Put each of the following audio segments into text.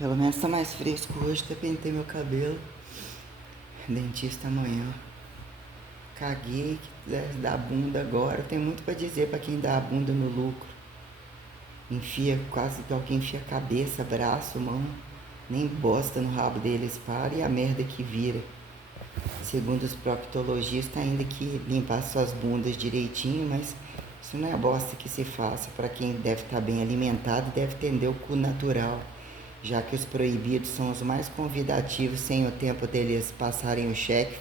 Pelo menos tá mais fresco hoje, até pentei meu cabelo. Dentista amanhã. Caguei da bunda agora. Tem muito pra dizer pra quem dá a bunda no lucro. Enfia, quase que alguém enfia cabeça, braço, mão. Nem bosta no rabo deles para e a merda que vira. Segundo os proctologistas, ainda que limpar suas bundas direitinho, mas isso não é bosta que se faça. Para quem deve estar bem alimentado, deve tender o cu natural, já que os proibidos são os mais convidativos sem o tempo deles passarem o cheque,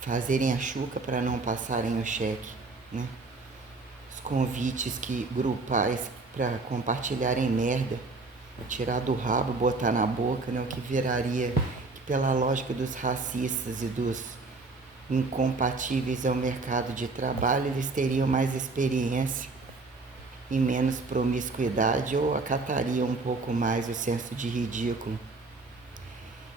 fazerem a chuca para não passarem o cheque, né? Os convites grupais para compartilharem merda, tirar do rabo, botar na boca, né? O que viraria, que pela lógica dos racistas e dos incompatíveis ao mercado de trabalho, eles teriam mais experiência e menos promiscuidade ou acatariam um pouco mais o senso de ridículo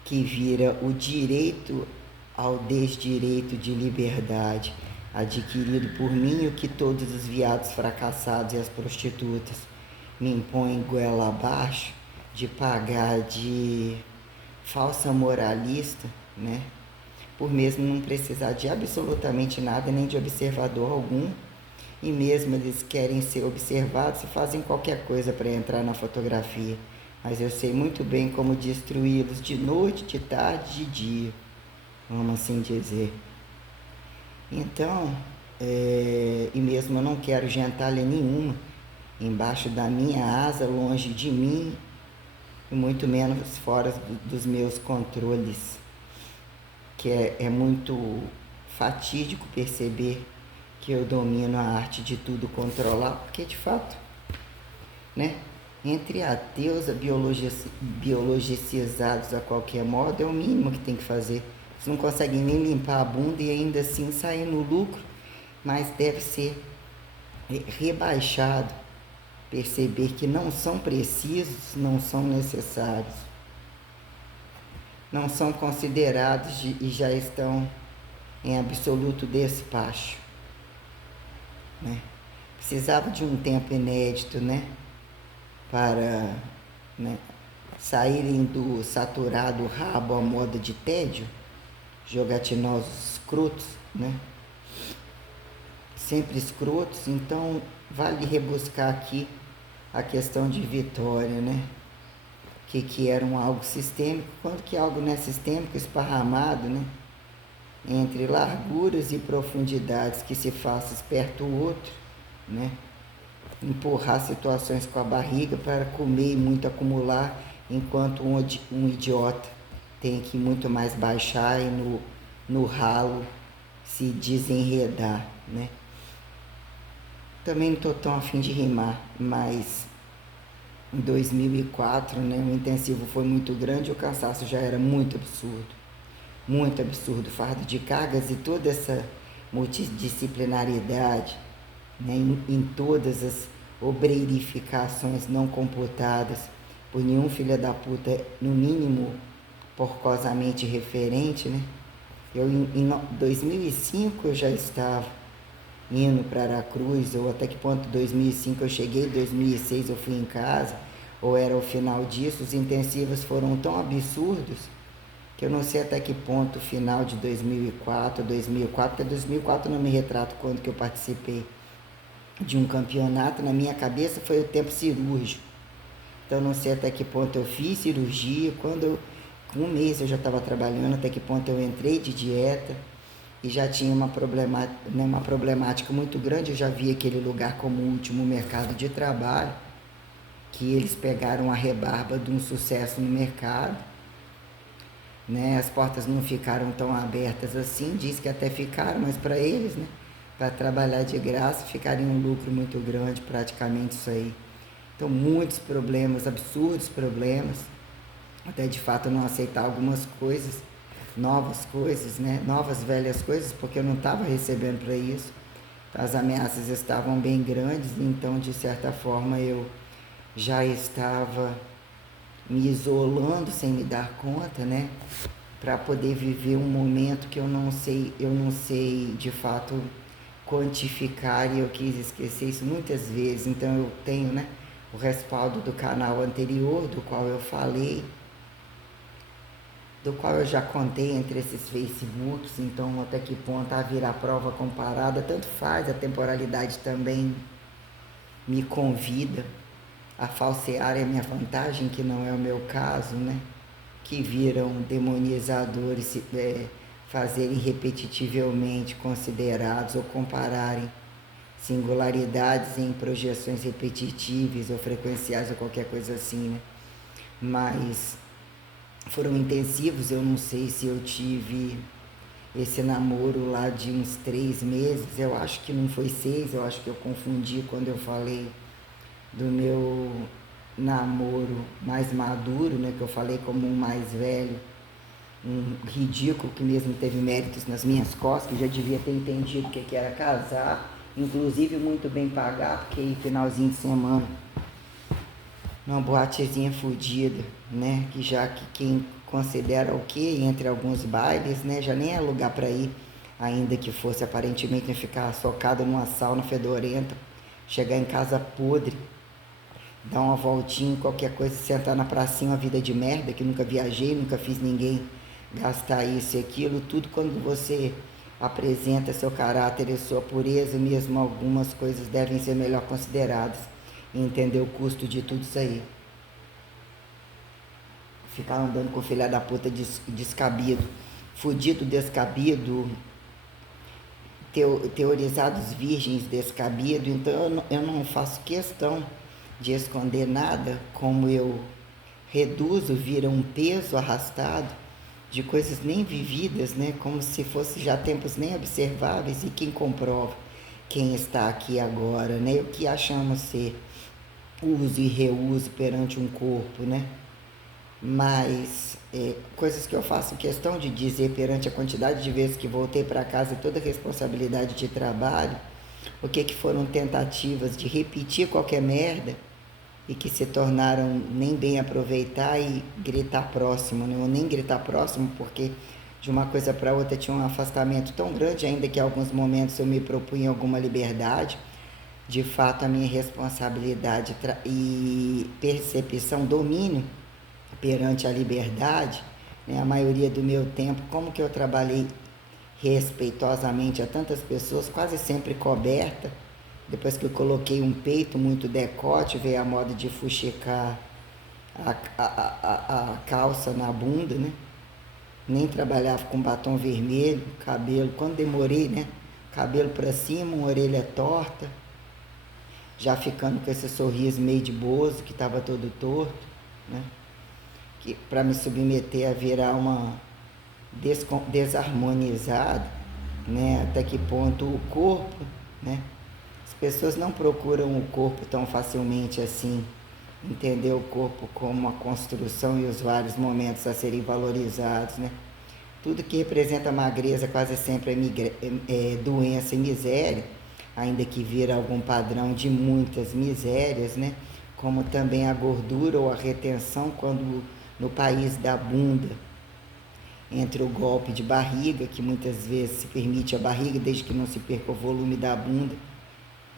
que vira o direito ao desdireito de liberdade adquirido por mim e o que todos os viados fracassados e as prostitutas me impõem goela abaixo de pagar de falsa moralista, né? Por mesmo não precisar de absolutamente nada, nem de observador algum, e mesmo eles querem ser observados e fazem qualquer coisa para entrar na fotografia. Mas eu sei muito bem como destruí-los de noite, de tarde, de dia, vamos assim dizer. Então, e mesmo eu não quero gentalha nenhuma embaixo da minha asa, longe de mim, e muito menos fora dos meus controles, que é muito fatídico perceber que eu domino a arte de tudo controlar, porque de fato, né? Entre ateus biologicizados a qualquer modo, é o mínimo que tem que fazer. Eles não conseguem nem limpar a bunda e ainda assim sair no lucro, mas deve ser rebaixado, perceber que não são precisos, não são necessários, não são considerados e já estão em absoluto despacho, né? Precisava de um tempo inédito, né? Para, né, saírem do saturado rabo à moda de tédio, jogatinosos escrotos, né? Sempre escrotos, então vale rebuscar aqui a questão de Vitória, né? Que era algo sistêmico, quando que algo não é sistêmico, esparramado, né? Entre larguras e profundidades que se faça esperto o outro, né? Empurrar situações com a barriga para comer e muito acumular, enquanto um idiota tem que muito mais baixar e no ralo se desenredar, né? Também não estou tão afim de rimar, mas em 2004, né, o intensivo foi muito grande, o cansaço já era muito absurdo, fardo de cargas e toda essa multidisciplinaridade, né, em todas as obreirificações não computadas por nenhum filho da puta, no mínimo porcosamente referente, né? Em 2005 eu já estava indo para Aracruz, ou até que ponto 2005 eu cheguei, 2006 eu fui em casa, ou era o final disso. Os intensivos foram tão absurdos que eu não sei até que ponto o final de 2004, porque 2004 não me retrato quando que eu participei de um campeonato, na minha cabeça foi o tempo cirúrgico. Então não sei até que ponto eu fiz cirurgia, com um mês eu já estava trabalhando, até que ponto eu entrei de dieta e já tinha uma problemática muito grande. Eu já vi aquele lugar como o último mercado de trabalho, que eles pegaram a rebarba de um sucesso no mercado, né? As portas não ficaram tão abertas assim, diz que até ficaram, mas para eles, né, para trabalhar de graça, ficaria um lucro muito grande, praticamente isso aí. Então, muitos problemas, absurdos problemas, até de fato não aceitar algumas coisas, novas coisas, né? Novas, velhas coisas, porque eu não estava recebendo para isso. As ameaças estavam bem grandes, então, de certa forma, eu já estava me isolando sem me dar conta, né? Para poder viver um momento que eu não sei de fato quantificar, e eu quis esquecer isso muitas vezes. Então eu tenho, né, o respaldo do canal anterior, do qual eu falei, do qual eu já contei entre esses Facebooks, então até que ponto haver a prova comparada, tanto faz, a temporalidade também me convida a falsear a minha vantagem, que não é o meu caso, né? Que viram demonizadores fazerem repetitivamente considerados ou compararem singularidades em projeções repetitivas ou frequenciais ou qualquer coisa assim, né? Mas foram intensivos, eu não sei se eu tive esse namoro lá de uns 3 meses, eu acho que não foi 6, eu acho que eu confundi quando eu falei do meu namoro mais maduro, né, que eu falei como um mais velho, um ridículo que mesmo teve méritos nas minhas costas, que já devia ter entendido o que era casar, inclusive muito bem pagar, porque finalzinho de semana, numa boatezinha fodida, né, que já que quem considera o que entre alguns bailes, né, já nem é lugar para ir, ainda que fosse aparentemente ficar socado numa sauna fedorenta, chegar em casa podre, dar uma voltinha, qualquer coisa, sentar na pracinha, uma vida de merda, que nunca viajei, nunca fiz ninguém gastar isso e aquilo, tudo quando você apresenta seu caráter e sua pureza, mesmo algumas coisas devem ser melhor consideradas e entender o custo de tudo isso aí. Ficar andando com filha da puta descabido, fudido descabido, teorizados virgens descabido, então eu não faço questão de esconder nada, como eu reduzo, vira um peso arrastado de coisas nem vividas, né? Como se fosse já tempos nem observáveis, e quem comprova quem está aqui agora, né? O que achamos ser uso e reuso perante um corpo, né? Mas coisas que eu faço questão de dizer perante a quantidade de vezes que voltei para casa e toda a responsabilidade de trabalho, o que foram tentativas de repetir qualquer merda e que se tornaram nem bem aproveitar e gritar próximo, né? Ou nem gritar próximo, porque de uma coisa para outra tinha um afastamento tão grande, ainda que em alguns momentos eu me propunha alguma liberdade. De fato, a minha responsabilidade e percepção, domínio perante a liberdade, né? A maioria do meu tempo, como que eu trabalhei respeitosamente a tantas pessoas, quase sempre coberta. Depois que eu coloquei um peito muito decote, veio a moda de fuxicar a calça na bunda, né? Nem trabalhava com batom vermelho, cabelo, quando demorei, né? Cabelo para cima, uma orelha torta, já ficando com esse sorriso meio de bozo, que estava todo torto, né? Que para me submeter a virar uma desarmonizada, né? Até que ponto o corpo, né? As pessoas não procuram o corpo tão facilmente assim, entender o corpo como uma construção e os vários momentos a serem valorizados, né? Tudo que representa magreza quase sempre é doença e miséria, ainda que vira algum padrão de muitas misérias, né? Como também a gordura ou a retenção quando no país da bunda, entre o golpe de barriga, que muitas vezes se permite a barriga desde que não se perca o volume da bunda,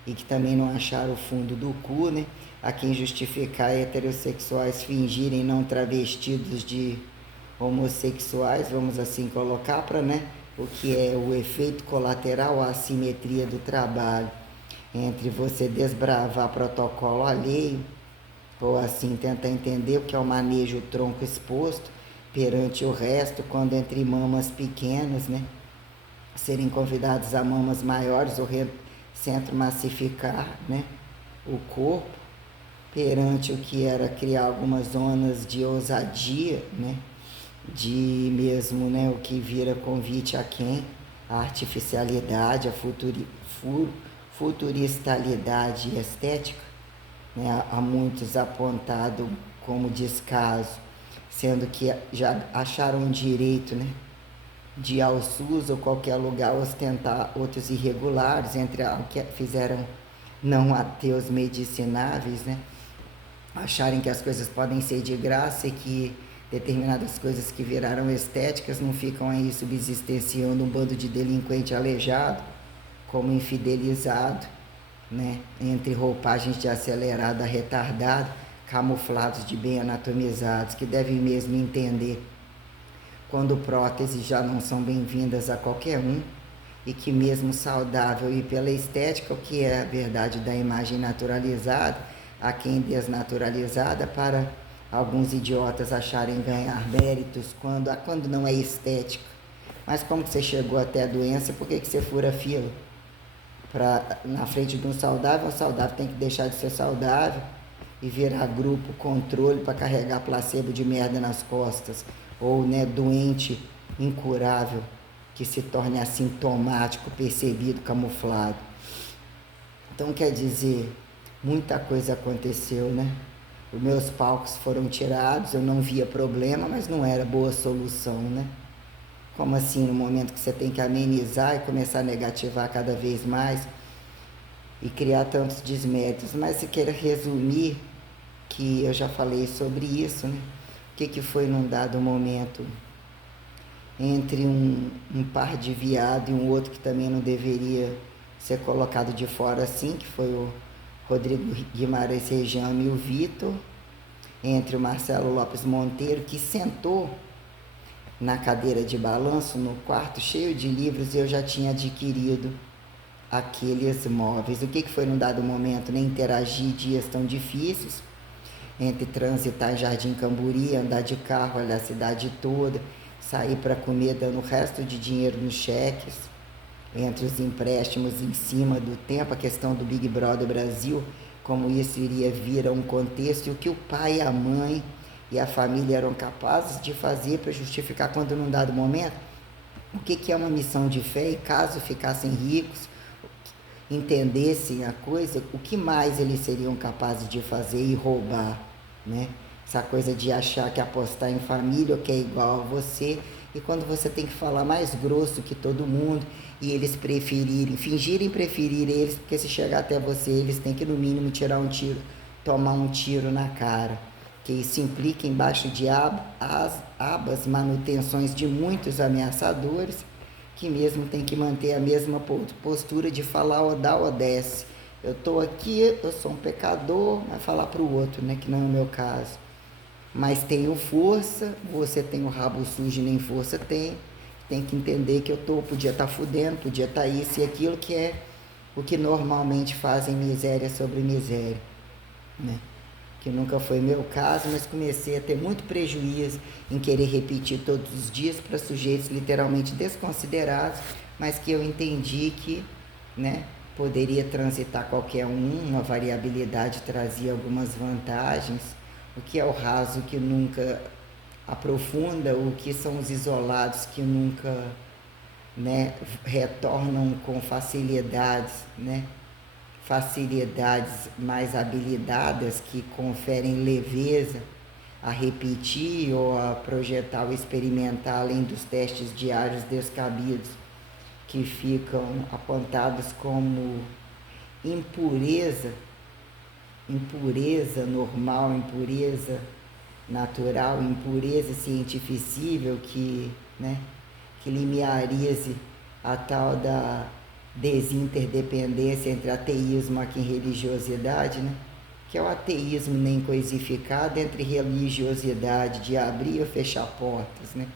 e que também não acharam o fundo do cu, né? A quem justificar heterossexuais fingirem não travestidos de homossexuais, vamos assim colocar, para, né, o que é o efeito colateral, a assimetria do trabalho entre você desbravar protocolo alheio, ou assim tentar entender o que é o manejo tronco exposto perante o resto, quando entre mamas pequenas, né, serem convidados a mamas maiores ou centro massificar, né, o corpo perante o que era criar algumas zonas de ousadia, né, de mesmo, né, o que vira convite a quem? A artificialidade, a futuristalidade estética, né, há muitos apontado como descaso, sendo que já acharam um direito, né, de ir ao SUS ou qualquer lugar ostentar outros irregulares, entre o que fizeram não ateus medicináveis, né? Acharem que as coisas podem ser de graça e que determinadas coisas que viraram estéticas não ficam aí subsistenciando um bando de delinquente aleijado, como infidelizado, né? Entre roupagens de acelerado a retardado, camuflados de bem anatomizados, que devem mesmo entender quando próteses já não são bem-vindas a qualquer um, e que mesmo saudável e pela estética, o que é a verdade da imagem naturalizada, a quem desnaturalizada, para alguns idiotas acharem ganhar méritos quando não é estética. Mas como que você chegou até a doença? Por que você fura fila? Na frente de um saudável, o saudável tem que deixar de ser saudável e virar grupo controle para carregar placebo de merda nas costas, ou né, doente incurável que se torne assintomático, percebido, camuflado. Então quer dizer, muita coisa aconteceu, né? Os meus palcos foram tirados, eu não via problema, mas não era boa solução, né? Como assim, no momento que você tem que amenizar e começar a negativar cada vez mais e criar tantos desméritos? Mas se queira resumir, que eu já falei sobre isso, né? O que foi num dado momento entre um par de viado e um outro que também não deveria ser colocado de fora assim, que foi o Rodrigo Guimarães Rejame e o Vitor, entre o Marcelo Lopes Monteiro, que sentou na cadeira de balanço no quarto cheio de livros, e eu já tinha adquirido aqueles móveis. O que foi num dado momento, né? Interagir dias tão difíceis, entre transitar em Jardim Camburi, andar de carro, olhar a cidade toda, sair para comer dando o resto de dinheiro nos cheques, entre os empréstimos em cima do tempo, a questão do Big Brother Brasil, como isso iria vir a um contexto, e o que o pai, a mãe e a família eram capazes de fazer para justificar quando num dado momento, o que é uma missão de fé, e caso ficassem ricos, entendessem a coisa, o que mais eles seriam capazes de fazer e roubar, né? Essa coisa de achar que apostar em família ou que é igual a você, e quando você tem que falar mais grosso que todo mundo, e eles fingirem preferir eles, porque se chegar até você, eles têm que no mínimo tirar um tiro, tomar um tiro na cara, que isso implica embaixo de abas manutenções de muitos ameaçadores, que mesmo tem que manter a mesma postura de falar ou dá ou desce. Eu estou aqui, eu sou um pecador, mas falar para o outro, né, que não é o meu caso. Mas tenho força, você tem o rabo sujo e nem força tem que entender que podia estar fudendo, podia estar isso e aquilo, que é o que normalmente fazem miséria sobre miséria, né? Que nunca foi meu caso, mas comecei a ter muito prejuízo em querer repetir todos os dias para sujeitos literalmente desconsiderados, mas que eu entendi que, né, poderia transitar qualquer uma variabilidade trazia algumas vantagens, o que é o raso que nunca aprofunda, o que são os isolados que nunca, né, retornam com facilidades, né? Facilidades mais habilitadas que conferem leveza a repetir ou a projetar ou experimentar além dos testes diários descabidos, que ficam apontados como impureza normal, impureza natural, impureza cientificível, que, né, que limiarize a tal da desinterdependência entre ateísmo aqui em religiosidade, né? Que é o ateísmo nem coisificado entre religiosidade, de abrir ou fechar portas, né?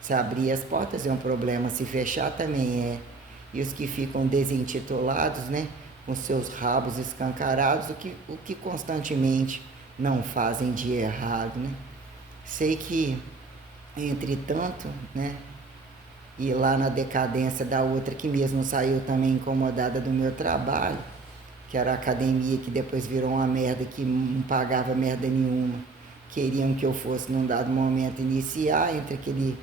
Se abrir as portas é um problema, se fechar também é. E os que ficam desintitulados, né, com seus rabos escancarados, o que constantemente não fazem de errado, né? Sei que, entretanto, né, e lá na decadência da outra, que mesmo saiu também incomodada do meu trabalho, que era a academia, que depois virou uma merda, que não pagava merda nenhuma, queriam que eu fosse num dado momento iniciar entre aquele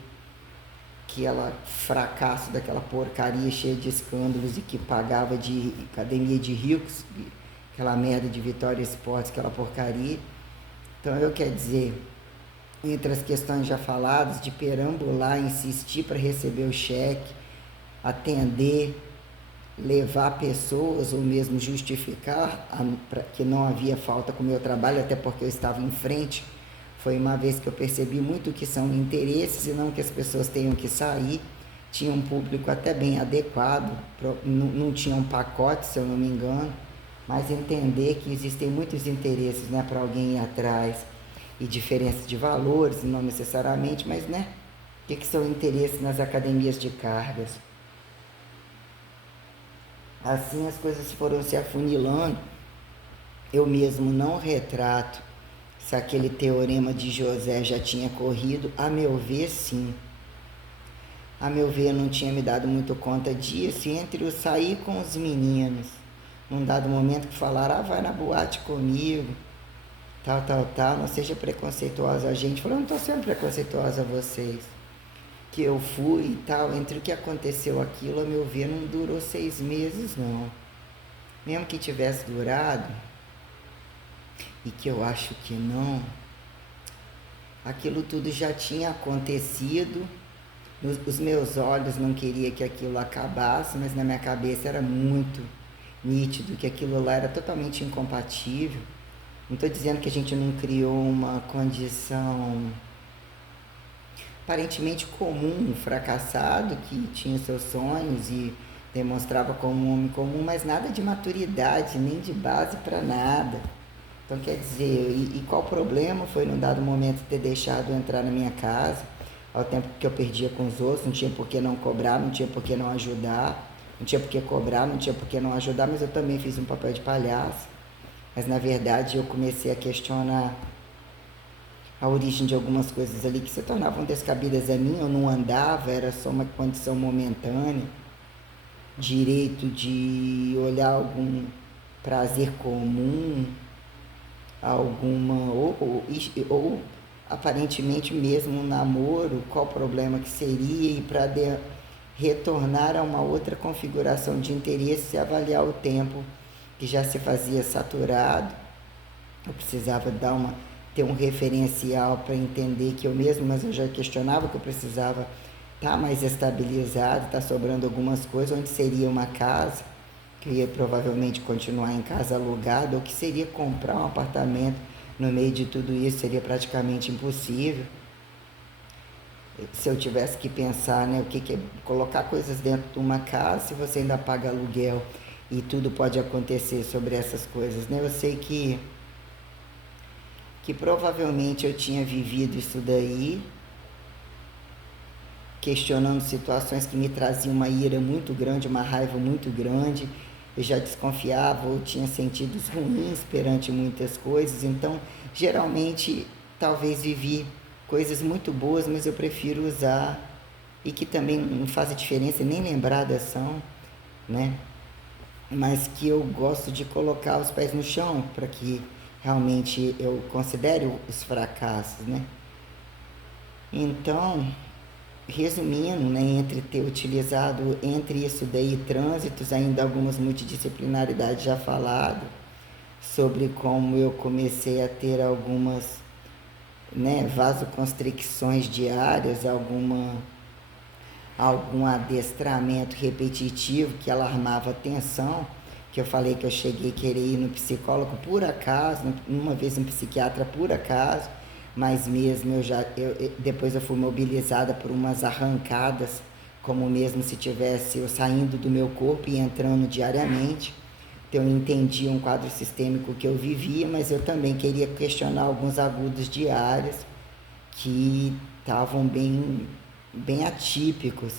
fracasso daquela porcaria cheia de escândalos e que pagava de academia de ricos, aquela merda de Vitória Esportes, aquela porcaria. Então eu quero dizer, entre as questões já faladas, de perambular, insistir para receber o cheque, atender, levar pessoas ou mesmo justificar que não havia falta com o meu trabalho, até porque eu estava em frente. Foi uma vez que eu percebi muito que são interesses e não que as pessoas tenham que sair. Tinha um público até bem adequado, não tinha um pacote, se eu não me engano. mas entender que existem muitos interesses, né, para alguém ir atrás, e diferença de valores, não necessariamente, mas, né, o que são interesses nas academias de cargas. Assim as coisas foram se afunilando. Eu mesmo não retrato se aquele teorema de José já tinha corrido. A meu ver, sim. A meu ver, eu não tinha me dado muito conta disso. E entre o sair com os meninos, num dado momento que falaram, vai na boate comigo, tal, não seja preconceituosa a gente. Falou, não estou sendo preconceituosa a vocês. Que eu fui e tal, entre o que aconteceu aquilo, a meu ver, não durou 6 meses, não. Mesmo que tivesse durado, e que eu acho que não, aquilo tudo já tinha acontecido. Os meus olhos não queriam que aquilo acabasse, mas na minha cabeça era muito nítido que aquilo lá era totalmente incompatível. Não estou dizendo que a gente não criou uma condição aparentemente comum, um fracassado que tinha seus sonhos e demonstrava como um homem comum, mas nada de maturidade, nem de base para nada. Então, quer dizer, e qual o problema foi num dado momento ter deixado eu entrar na minha casa, ao tempo que eu perdia com os outros, não tinha por que não cobrar, não tinha por que não ajudar, não tinha por que cobrar, não tinha por que não ajudar, mas eu também fiz um papel de palhaço. Mas, na verdade, eu comecei a questionar a origem de algumas coisas ali que se tornavam descabidas a mim. Eu não andava, era só uma condição momentânea, direito de olhar algum prazer comum, alguma, ou aparentemente mesmo um namoro, qual o problema que seria, e para retornar a uma outra configuração de interesse e avaliar o tempo que já se fazia saturado. Eu precisava ter um referencial para entender que eu mesmo, mas eu já questionava que eu precisava estar mais estabilizado, estar sobrando algumas coisas, onde seria uma casa, que eu ia provavelmente continuar em casa alugada, ou que seria comprar um apartamento no meio de tudo isso, seria praticamente impossível. Se eu tivesse que pensar, né, o que é colocar coisas dentro de uma casa, se você ainda paga aluguel e tudo pode acontecer sobre essas coisas, né? Eu sei que provavelmente eu tinha vivido isso daí, questionando situações que me traziam uma ira muito grande, uma raiva muito grande. Eu já desconfiava ou tinha sentidos ruins perante muitas coisas. Então, geralmente, talvez vivi coisas muito boas, mas eu prefiro usar, e que também não faz diferença nem lembradas são, né? Mas que eu gosto de colocar os pés no chão para que realmente eu considere os fracassos, né? Então, resumindo, né, entre ter utilizado entre isso daí trânsitos, ainda algumas multidisciplinaridades já falado, sobre como eu comecei a ter algumas, né, vasoconstricções diárias, algum adestramento repetitivo que alarmava a atenção, que eu falei que eu cheguei a querer ir no psicólogo por acaso, uma vez um psiquiatra por acaso, mas mesmo depois eu fui mobilizada por umas arrancadas, como mesmo se tivesse eu saindo do meu corpo e entrando diariamente. Então eu entendi um quadro sistêmico que eu vivia, mas eu também queria questionar alguns agudos diários que estavam bem atípicos,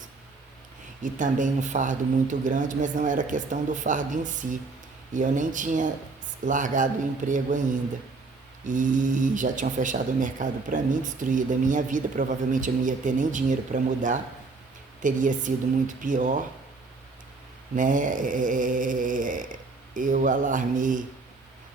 e também um fardo muito grande, mas não era questão do fardo em si. E eu nem tinha largado o emprego ainda. E já tinham fechado o mercado para mim, destruído a minha vida. Provavelmente eu não ia ter nem dinheiro para mudar. Teria sido muito pior, né? Eu alarmei,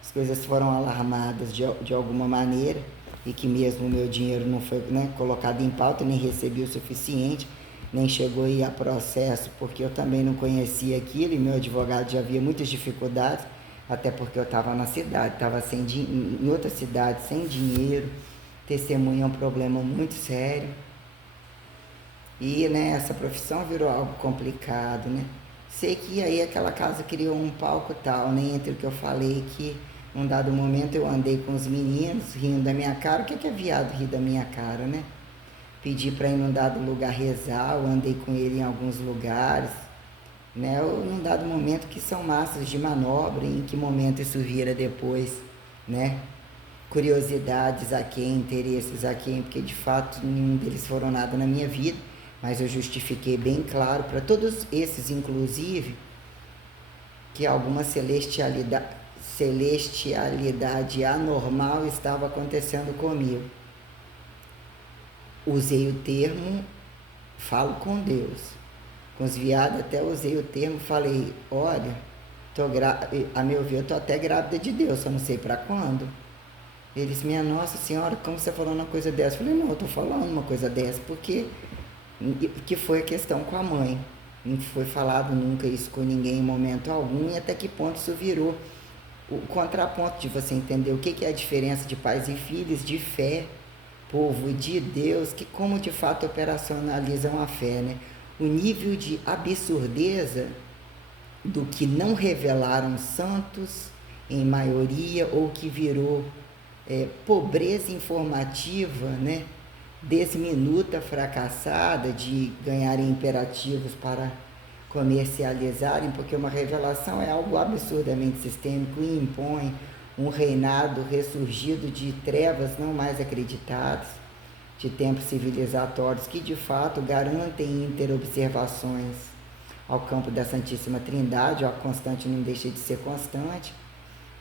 as coisas foram alarmadas de alguma maneira, e que mesmo o meu dinheiro não foi, né, colocado em pauta, nem recebi o suficiente, nem chegou a ir a processo, porque eu também não conhecia aquilo, e meu advogado já havia muitas dificuldades, até porque eu estava na cidade, estava em outra cidade, sem dinheiro. Testemunha é um problema muito sério. E, né, essa profissão virou algo complicado, né? Sei que aí aquela casa criou um palco tal, né? Entre o que eu falei que num dado momento eu andei com os meninos rindo da minha cara. O que é viado rir da minha cara, né? Pedi para ir num dado lugar rezar, eu andei com ele em alguns lugares, né? Ou num dado momento que são massas de manobra, em que momento isso vira depois, né? Curiosidades a quem, interesses a quem, porque de fato nenhum deles foram nada na minha vida, mas eu justifiquei bem claro para todos esses, inclusive, que alguma celestialidade anormal estava acontecendo comigo. Usei o termo, falo com Deus. Com os viados até usei o termo, falei, olha, a meu ver eu tô até grávida de Deus, só não sei para quando. Eles, minha Nossa Senhora, como você falou uma coisa dessa? Eu falei, não, eu tô falando uma coisa dessa, porque que foi a questão com a mãe. Não foi falado nunca isso com ninguém em momento algum, e até que ponto isso virou o contraponto de você entender o que é a diferença de pais e filhos, de fé, povo de Deus, que como de fato operacionalizam a fé, né? O nível de absurdeza do que não revelaram santos em maioria, ou que virou pobreza informativa, né? Desminuta, fracassada, de ganharem imperativos para comercializarem, porque uma revelação é algo absurdamente sistêmico e impõe um reinado ressurgido de trevas não mais acreditadas, de tempos civilizatórios que de fato garantem interobservações ao campo da Santíssima Trindade. A constante não deixa de ser constante.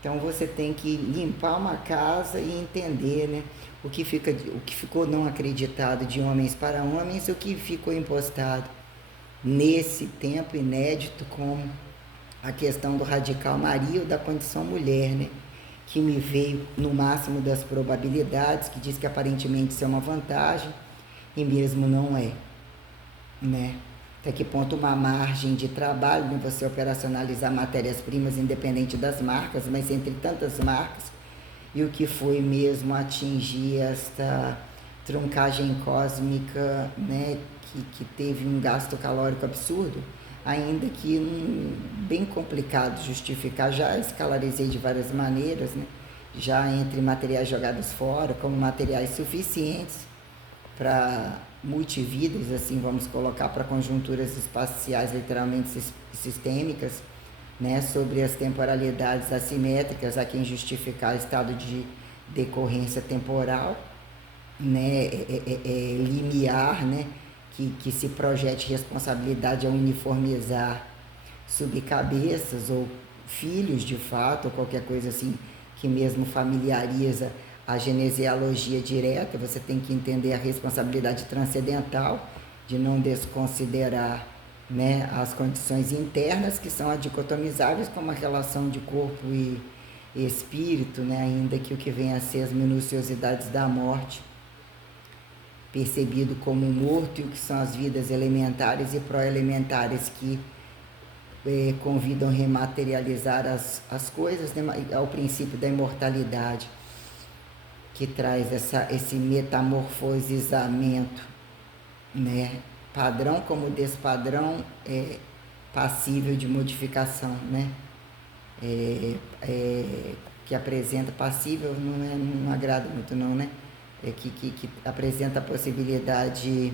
Então você tem que limpar uma casa e entender, né, o que ficou não acreditado de homens para homens, o que ficou impostado nesse tempo inédito, como a questão do radical Maria ou da condição mulher, né, que me veio no máximo das probabilidades, que diz que aparentemente isso é uma vantagem e mesmo não é, né? Até que ponto uma margem de trabalho, né, você operacionalizar matérias-primas independente das marcas, mas entre tantas marcas, e o que foi mesmo atingir esta truncagem cósmica, né, que teve um gasto calórico absurdo, ainda que bem complicado justificar. Já escalarizei de várias maneiras, né, já entre materiais jogados fora, como materiais suficientes para multividas, assim vamos colocar, para conjunturas espaciais literalmente sistêmicas, né, sobre as temporalidades assimétricas a quem justificar estado de decorrência temporal, né, limiar, né, que se projete responsabilidade ao uniformizar subcabeças ou filhos de fato, ou qualquer coisa assim que mesmo familiariza a genesiologia direta. Você tem que entender a responsabilidade transcendental de não desconsiderar, né, as condições internas que são dicotomizáveis como a relação de corpo e espírito, né, ainda que o que vem a ser as minuciosidades da morte percebido como morto, e o que são as vidas elementares e proelementares que convidam a rematerializar as coisas, né, ao princípio da imortalidade, que traz esse metamorfoseamento, né? Padrão como despadrão é passível de modificação, né? Que apresenta passível, não agrada muito não, né? Que apresenta a possibilidade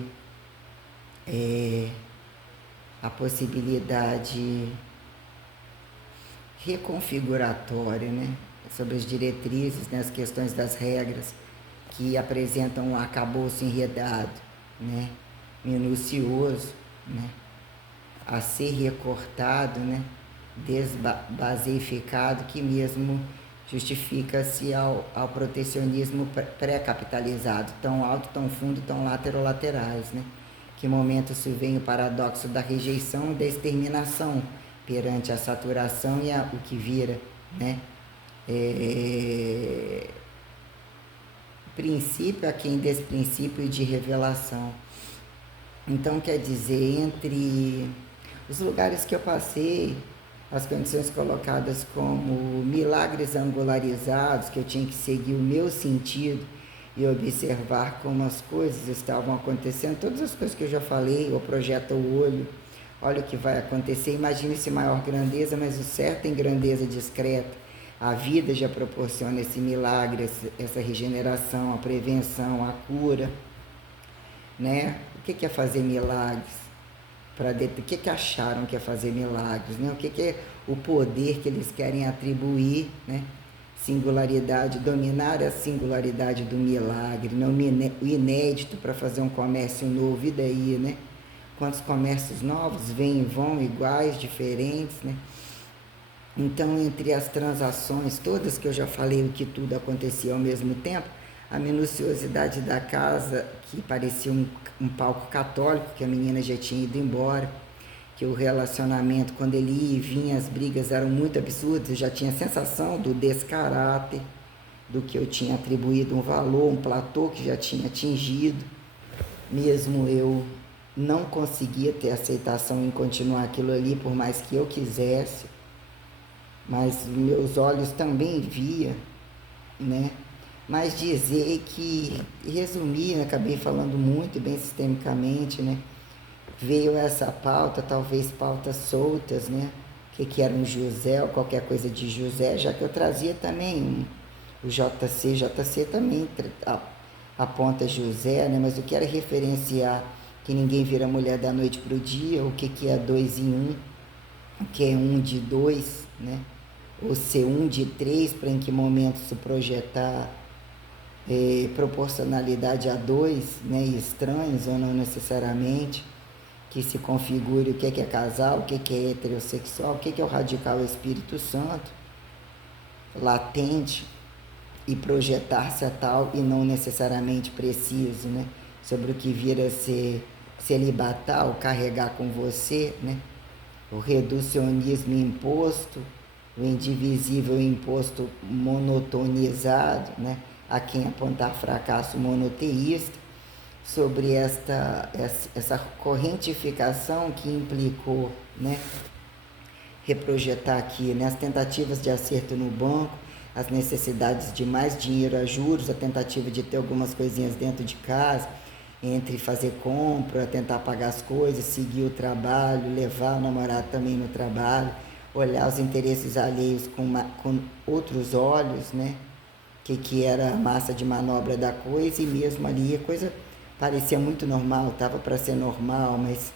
reconfiguratória, né, sobre as diretrizes, né, as questões das regras, que apresentam um arcabouço enredado, né, minucioso, né, a ser recortado, né, desbaseificado, que mesmo justifica-se ao protecionismo pré-capitalizado, tão alto, tão fundo, tão laterolaterais, né? Que momento se vem o paradoxo da rejeição e da exterminação perante a saturação e o que vira, né? Princípio a quem desprincípio de revelação. Então, quer dizer, entre os lugares que eu passei, as condições colocadas como milagres angularizados, que eu tinha que seguir o meu sentido e observar como as coisas estavam acontecendo, todas as coisas que eu já falei, ou projeta o olho, olha o que vai acontecer, imagine-se maior grandeza, mas o certo em grandeza discreta. A vida já proporciona esse milagre, essa regeneração, a prevenção, a cura, né? O que é fazer milagres? para dentro. O que acharam que é fazer milagres, né? O que é o poder que eles querem atribuir, né? Singularidade, dominar a singularidade do milagre, né? O inédito para fazer um comércio novo, e daí, né? Quantos comércios novos vêm e vão, iguais, diferentes, né? Então, entre as transações todas que eu já falei, o que tudo acontecia ao mesmo tempo, a minuciosidade da casa, que parecia um palco católico, que a menina já tinha ido embora, que o relacionamento, quando ele ia e vinha, as brigas eram muito absurdas, eu já tinha a sensação do descaráter, do que eu tinha atribuído um valor, um platô que já tinha atingido, mesmo eu não conseguia ter aceitação em continuar aquilo ali, por mais que eu quisesse, mas meus olhos também via, né? Mas dizer que, resumir, acabei falando muito bem sistemicamente, né? Veio essa pauta, talvez pautas soltas, né? Que era um José ou qualquer coisa de José, já que eu trazia também o JC também aponta José, né? Mas eu quero referenciar que ninguém vira mulher da noite para o dia, o que é 2 em 1, o que é 1 de 2, né? Ou ser 1 de 3, para em que momento se projetar proporcionalidade a 2, né? Estranhos ou não necessariamente, que se configure o que é casal, o que é heterossexual, o que é o radical Espírito Santo, latente, e projetar-se a tal e não necessariamente preciso, né? Sobre o que vira a ser celibatar, carregar com você, né? O reducionismo imposto, o indivisível imposto monotonizado, né? A quem apontar fracasso monoteísta, sobre essa correntificação que implicou, né? Reprojetar aqui, né? As tentativas de acerto no banco, as necessidades de mais dinheiro a juros, a tentativa de ter algumas coisinhas dentro de casa, entre fazer compra, tentar pagar as coisas, seguir o trabalho, levar o namorado também no trabalho, olhar os interesses alheios com outros olhos, né? Que era a massa de manobra da coisa, e mesmo ali a coisa parecia muito normal, estava para ser normal, mas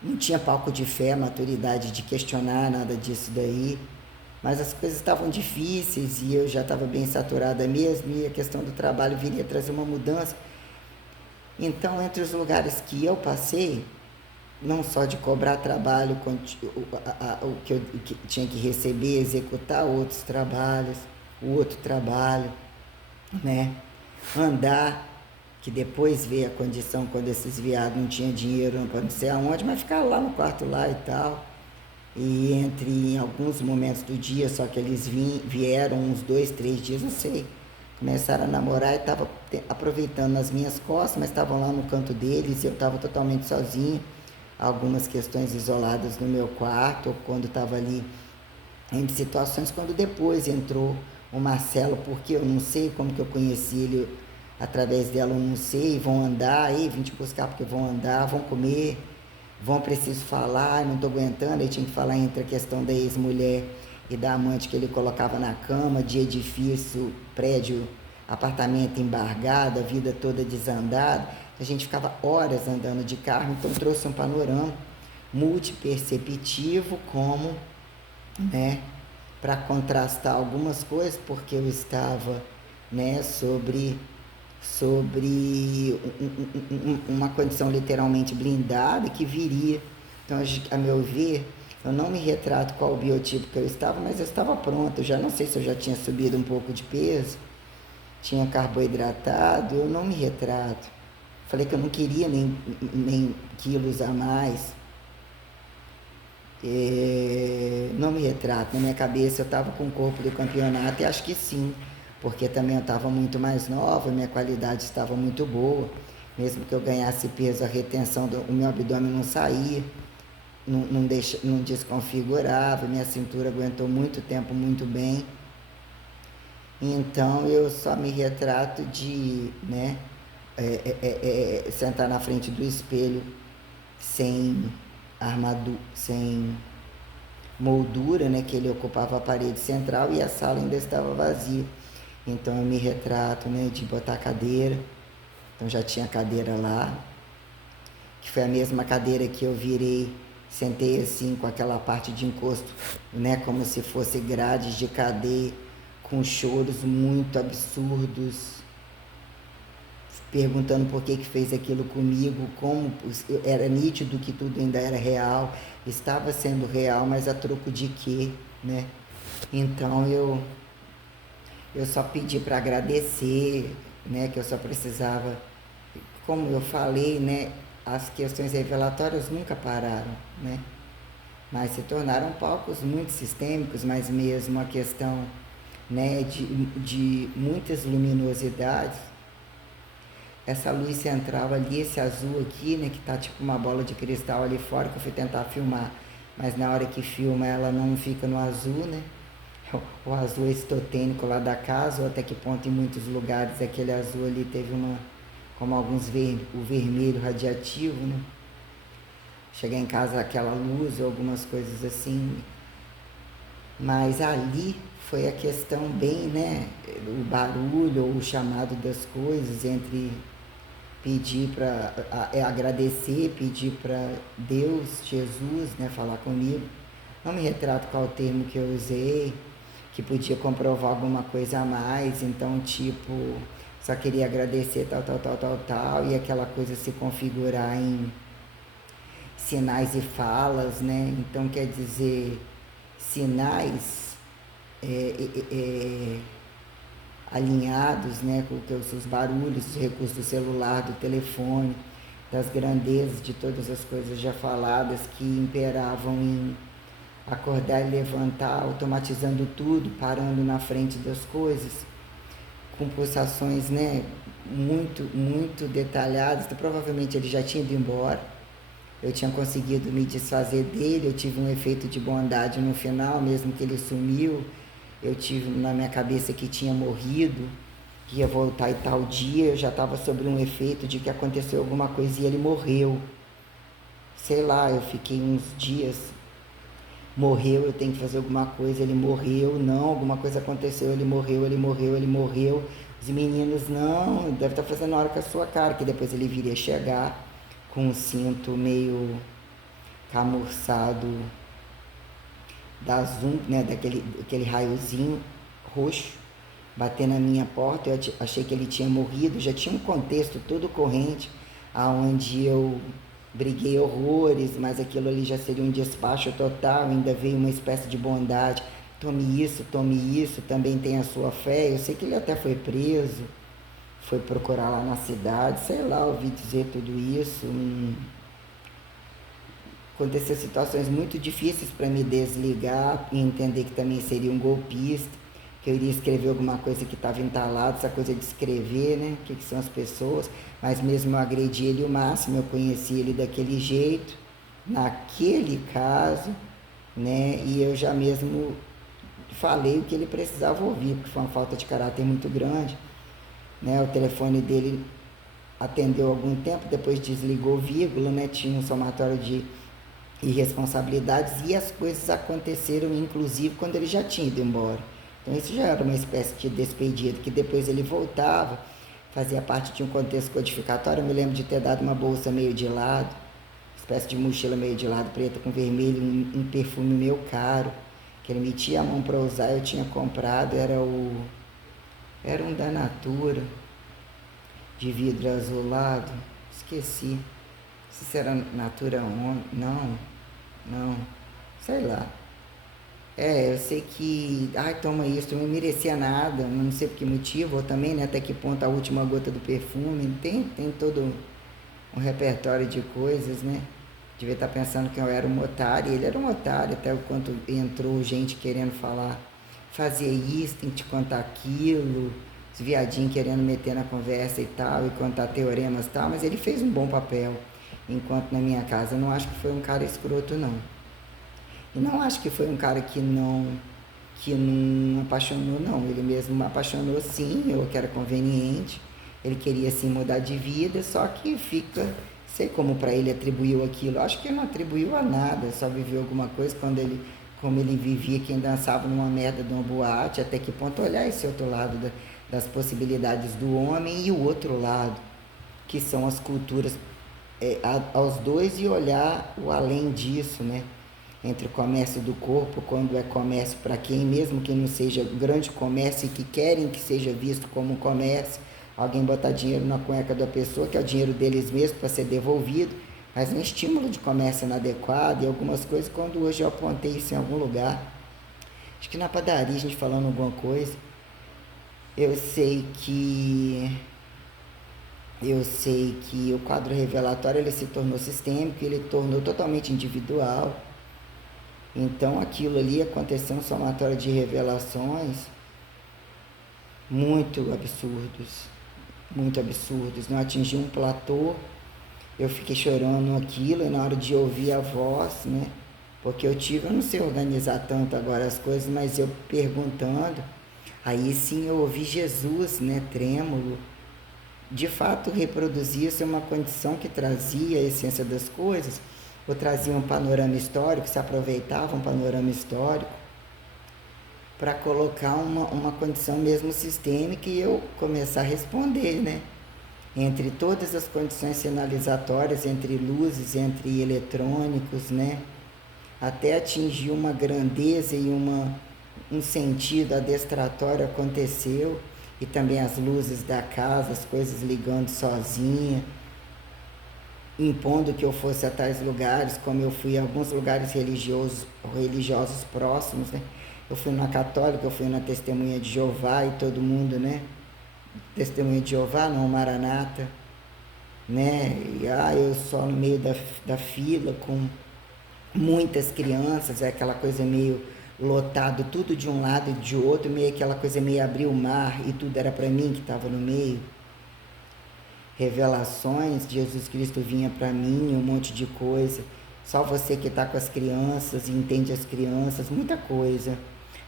não tinha palco de fé, maturidade de questionar nada disso daí. Mas as coisas estavam difíceis e eu já estava bem saturada mesmo, e a questão do trabalho viria trazer uma mudança. Então, entre os lugares que eu passei, não só de cobrar trabalho, o que eu tinha que receber, executar outros trabalhos, o outro trabalho, né? Andar, que depois veio a condição quando esses viados não tinham dinheiro, não sei aonde, mas ficar lá no quarto lá e tal. E em alguns momentos do dia, só que eles vieram uns 2, 3 dias, não sei. Começaram a namorar e estavam aproveitando as minhas costas, mas estavam lá no canto deles e eu estava totalmente sozinha. Algumas questões isoladas no meu quarto, ou quando estava ali em situações, quando depois entrou o Marcelo, porque eu não sei como que eu conheci ele através dela, eu não sei, vão andar, aí vim te buscar porque vão andar, vão comer, vão preciso falar, não estou aguentando, aí tinha que falar entre a questão da ex-mulher e da amante que ele colocava na cama, de edifício, prédio, apartamento embargado, a vida toda desandada, a gente ficava horas andando de carro, então trouxe um panorama multiperceptivo como, né, para contrastar algumas coisas, porque eu estava, né, sobre uma condição literalmente blindada que viria. Então, a meu ver, eu não me retrato qual o biotipo que eu estava, mas eu estava pronto. Eu já não sei se eu já tinha subido um pouco de peso, tinha carboidratado, eu não me retrato. Falei que eu não queria nem quilos a mais. Não me retrato. Na minha cabeça eu estava com o corpo do campeonato, e acho que sim, porque também eu estava muito mais nova, minha qualidade estava muito boa. Mesmo que eu ganhasse peso, a retenção o meu abdômen não saía, não desconfigurava, minha cintura aguentou muito tempo muito bem. Então eu só me retrato de, né, sentar na frente do espelho sem armadura, sem moldura, né, que ele ocupava a parede central e a sala ainda estava vazia. Então eu me retrato, né, de botar cadeira. Então já tinha cadeira lá, que foi a mesma cadeira que eu virei, sentei assim com aquela parte de encosto, né, como se fosse grades de cadeia, com choros muito absurdos, perguntando por que fez aquilo comigo, como era nítido que tudo ainda era real, estava sendo real, mas a troco de quê, né? Então eu só pedi para agradecer, né, que eu só precisava, como eu falei, né, as questões revelatórias nunca pararam, né? Mas se tornaram palcos muito sistêmicos, mas mesmo a questão, né, de muitas luminosidades, essa luz central ali, esse azul aqui, né, que tá tipo uma bola de cristal ali fora, que eu fui tentar filmar, mas na hora que filma ela não fica no azul, né? O azul estotênico lá da casa, ou até que ponto em muitos lugares aquele azul ali teve uma, como alguns o vermelho radiativo, né? Chegar em casa aquela luz ou algumas coisas assim. Mas ali foi a questão bem, né, o barulho ou o chamado das coisas entre pedir para agradecer, pedir para Deus, Jesus, né, falar comigo. Não me retrato qual o termo que eu usei, que podia comprovar alguma coisa a mais, então tipo, só queria agradecer tal, e aquela coisa se configurar em sinais e falas, né? Então quer dizer, sinais alinhados, né, com os barulhos, os recursos do celular, do telefone, das grandezas de todas as coisas já faladas que imperavam em acordar e levantar, automatizando tudo, parando na frente das coisas, com pulsações, né, muito detalhadas. Então, provavelmente ele já tinha ido embora, eu tinha conseguido me desfazer dele, eu tive um efeito de bondade no final, mesmo que ele sumiu. Eu tive na minha cabeça que tinha morrido, que ia voltar e tal dia, eu já estava sobre um efeito de que aconteceu alguma coisa e ele morreu. Sei lá, eu fiquei uns dias, morreu, eu tenho que fazer alguma coisa, ele morreu, não, alguma coisa aconteceu, ele morreu. Os meninos, não, deve estar fazendo hora com a sua cara, que depois ele viria chegar com um cinto meio camurçado da Zoom, né, aquele raiozinho roxo, bater na minha porta. Eu achei que ele tinha morrido, já tinha um contexto todo corrente, aonde eu briguei horrores, mas aquilo ali já seria um despacho total, ainda veio uma espécie de bondade, tome isso, também tem a sua fé. Eu sei que ele até foi preso, foi procurar lá na cidade, sei lá, ouvi dizer tudo isso. Aconteceu situações muito difíceis para me desligar e entender que também seria um golpista, que eu iria escrever alguma coisa que estava entalado, essa coisa de escrever, né? O que são as pessoas, mas mesmo eu agredi ele o máximo, eu conheci ele daquele jeito, naquele caso, né? E eu já mesmo falei o que ele precisava ouvir, porque foi uma falta de caráter muito grande, né? O telefone dele atendeu algum tempo, depois desligou, vírgula, né? Tinha um somatório de irresponsabilidades e as coisas aconteceram inclusive quando ele já tinha ido embora. Então isso já era uma espécie de despedido, que depois ele voltava, fazia parte de um contexto codificatório. Eu me lembro de ter dado uma bolsa meio de lado, espécie de mochila meio de lado, preta com vermelho, um perfume meu caro, que ele metia a mão para usar, eu tinha comprado, era um da Natura, de vidro azulado, esqueci. Se era Natura On, não, sei lá. Eu sei que, ai, toma isso, eu não merecia nada, não sei por que motivo, ou também, né, até que ponto a última gota do perfume, tem todo um repertório de coisas, né? Devia estar pensando que eu era um otário, e ele era um otário, até o quanto entrou gente querendo falar, fazer isso, tem que te contar aquilo, os viadinhos querendo meter na conversa e tal, e contar teoremas e tal, mas ele fez um bom papel. Enquanto na minha casa, eu não acho que foi um cara escroto, não. E não acho que foi um cara que não apaixonou, não. Ele mesmo me apaixonou, sim, eu que era conveniente. Ele queria, sim, mudar de vida, só que fica, sei como para ele atribuiu aquilo. Acho que ele não atribuiu a nada, só viveu alguma coisa como ele vivia, quem dançava numa merda de uma boate, até que ponto olhar esse outro lado das possibilidades do homem e o outro lado, que são as culturas aos dois e olhar o além disso, né? Entre o comércio do corpo, quando é comércio para quem, mesmo que não seja grande comércio e que querem que seja visto como comércio, alguém botar dinheiro na cueca da pessoa, que é o dinheiro deles mesmos para ser devolvido, mas um estímulo de comércio inadequado e algumas coisas, quando hoje eu apontei isso em algum lugar, acho que na padaria a gente falando alguma coisa, eu sei que o quadro revelatório ele se tornou sistêmico, ele tornou totalmente individual. Então aquilo ali aconteceu um somatório de revelações muito absurdos. Não atingi um platô, eu fiquei chorando aquilo, e na hora de ouvir a voz, né? Porque eu não sei organizar tanto agora as coisas, mas eu perguntando, aí sim eu ouvi Jesus, né? Trêmulo. De fato, reproduzir isso é uma condição que trazia a essência das coisas, ou trazia um panorama histórico, se aproveitava um panorama histórico para colocar uma condição mesmo sistêmica e eu começar a responder, né? Entre todas as condições sinalizatórias, entre luzes, entre eletrônicos, né? Até atingir uma grandeza e um sentido adestratório aconteceu, e também as luzes da casa, as coisas ligando sozinha, impondo que eu fosse a tais lugares, como eu fui a alguns lugares religiosos próximos, né? Eu fui na Católica, eu fui na Testemunha de Jeová e todo mundo, né? Testemunha de Jeová, não, Maranata, né? E eu só no meio da fila com muitas crianças, aquela coisa meio lotado, tudo de um lado e de outro, meio aquela coisa meio abrir o mar e tudo era para mim que estava no meio. Revelações, Jesus Cristo vinha para mim, um monte de coisa. Só você que está com as crianças e entende as crianças, muita coisa.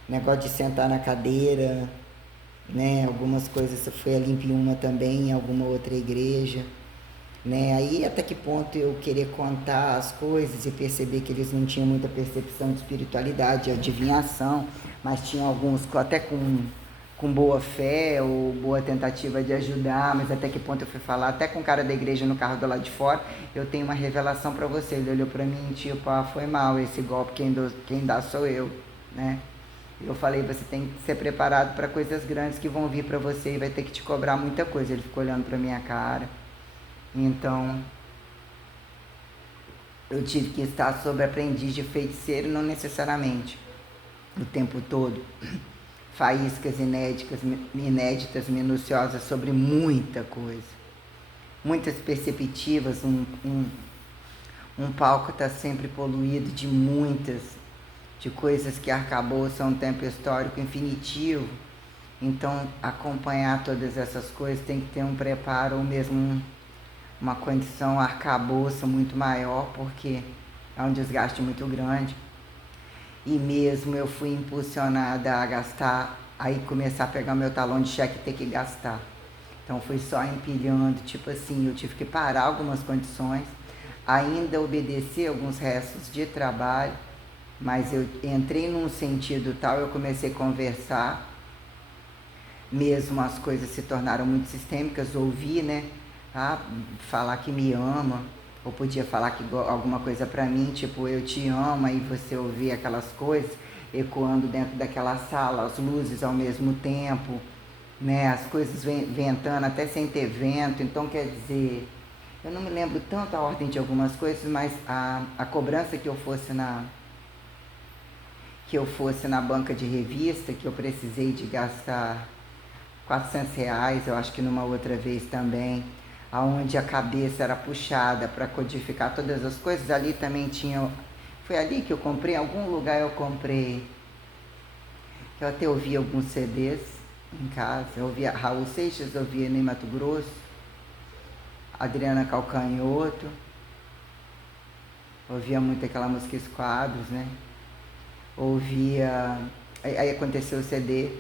Negócio de sentar na cadeira, né? Algumas coisas, eu fui ali em uma também, em alguma outra igreja, né? Aí até que ponto eu querer contar as coisas e perceber que eles não tinham muita percepção de espiritualidade, de adivinhação, mas tinham alguns até com boa fé ou boa tentativa de ajudar, mas até que ponto eu fui falar, até com o cara da igreja no carro do lado de fora, eu tenho uma revelação para você. Ele olhou para mim, tipo, foi mal esse golpe, quem dá sou eu, né? Eu falei, você tem que ser preparado para coisas grandes que vão vir para você e vai ter que te cobrar muita coisa. Ele ficou olhando para minha cara. Então, eu tive que estar sob aprendiz de feiticeiro, não necessariamente o tempo todo. Faíscas inéditas, minuciosas sobre muita coisa. Muitas perceptivas, um palco está sempre poluído de coisas que arcabouçam um tempo histórico infinitivo. Então, acompanhar todas essas coisas tem que ter um preparo ou mesmo uma condição arcabouça muito maior, porque é um desgaste muito grande. E mesmo eu fui impulsionada a gastar, aí começar a pegar meu talão de cheque e ter que gastar. Então fui só empilhando, tipo assim, eu tive que parar algumas condições, ainda obedecer alguns restos de trabalho, mas eu entrei num sentido tal, eu comecei a conversar, mesmo as coisas se tornaram muito sistêmicas, ouvi, né? Falar que me ama, ou podia falar que alguma coisa pra mim, tipo, eu te amo, aí você ouvia aquelas coisas ecoando dentro daquela sala, as luzes ao mesmo tempo, né? As coisas ventando até sem ter vento. Então, quer dizer, eu não me lembro tanto a ordem de algumas coisas, mas a cobrança que eu fosse na banca de revista, que eu precisei de gastar R$400, eu acho que numa outra vez também, aonde a cabeça era puxada para codificar todas as coisas, ali também tinha, foi ali que eu comprei, em algum lugar eu comprei, eu até ouvi alguns CDs em casa, eu ouvia Raul Seixas, eu ouvia Ney Mato Grosso, Adriana Calcanhoto, ouvia muito aquela música Esquadros, né? Ouvia, aí aconteceu o CD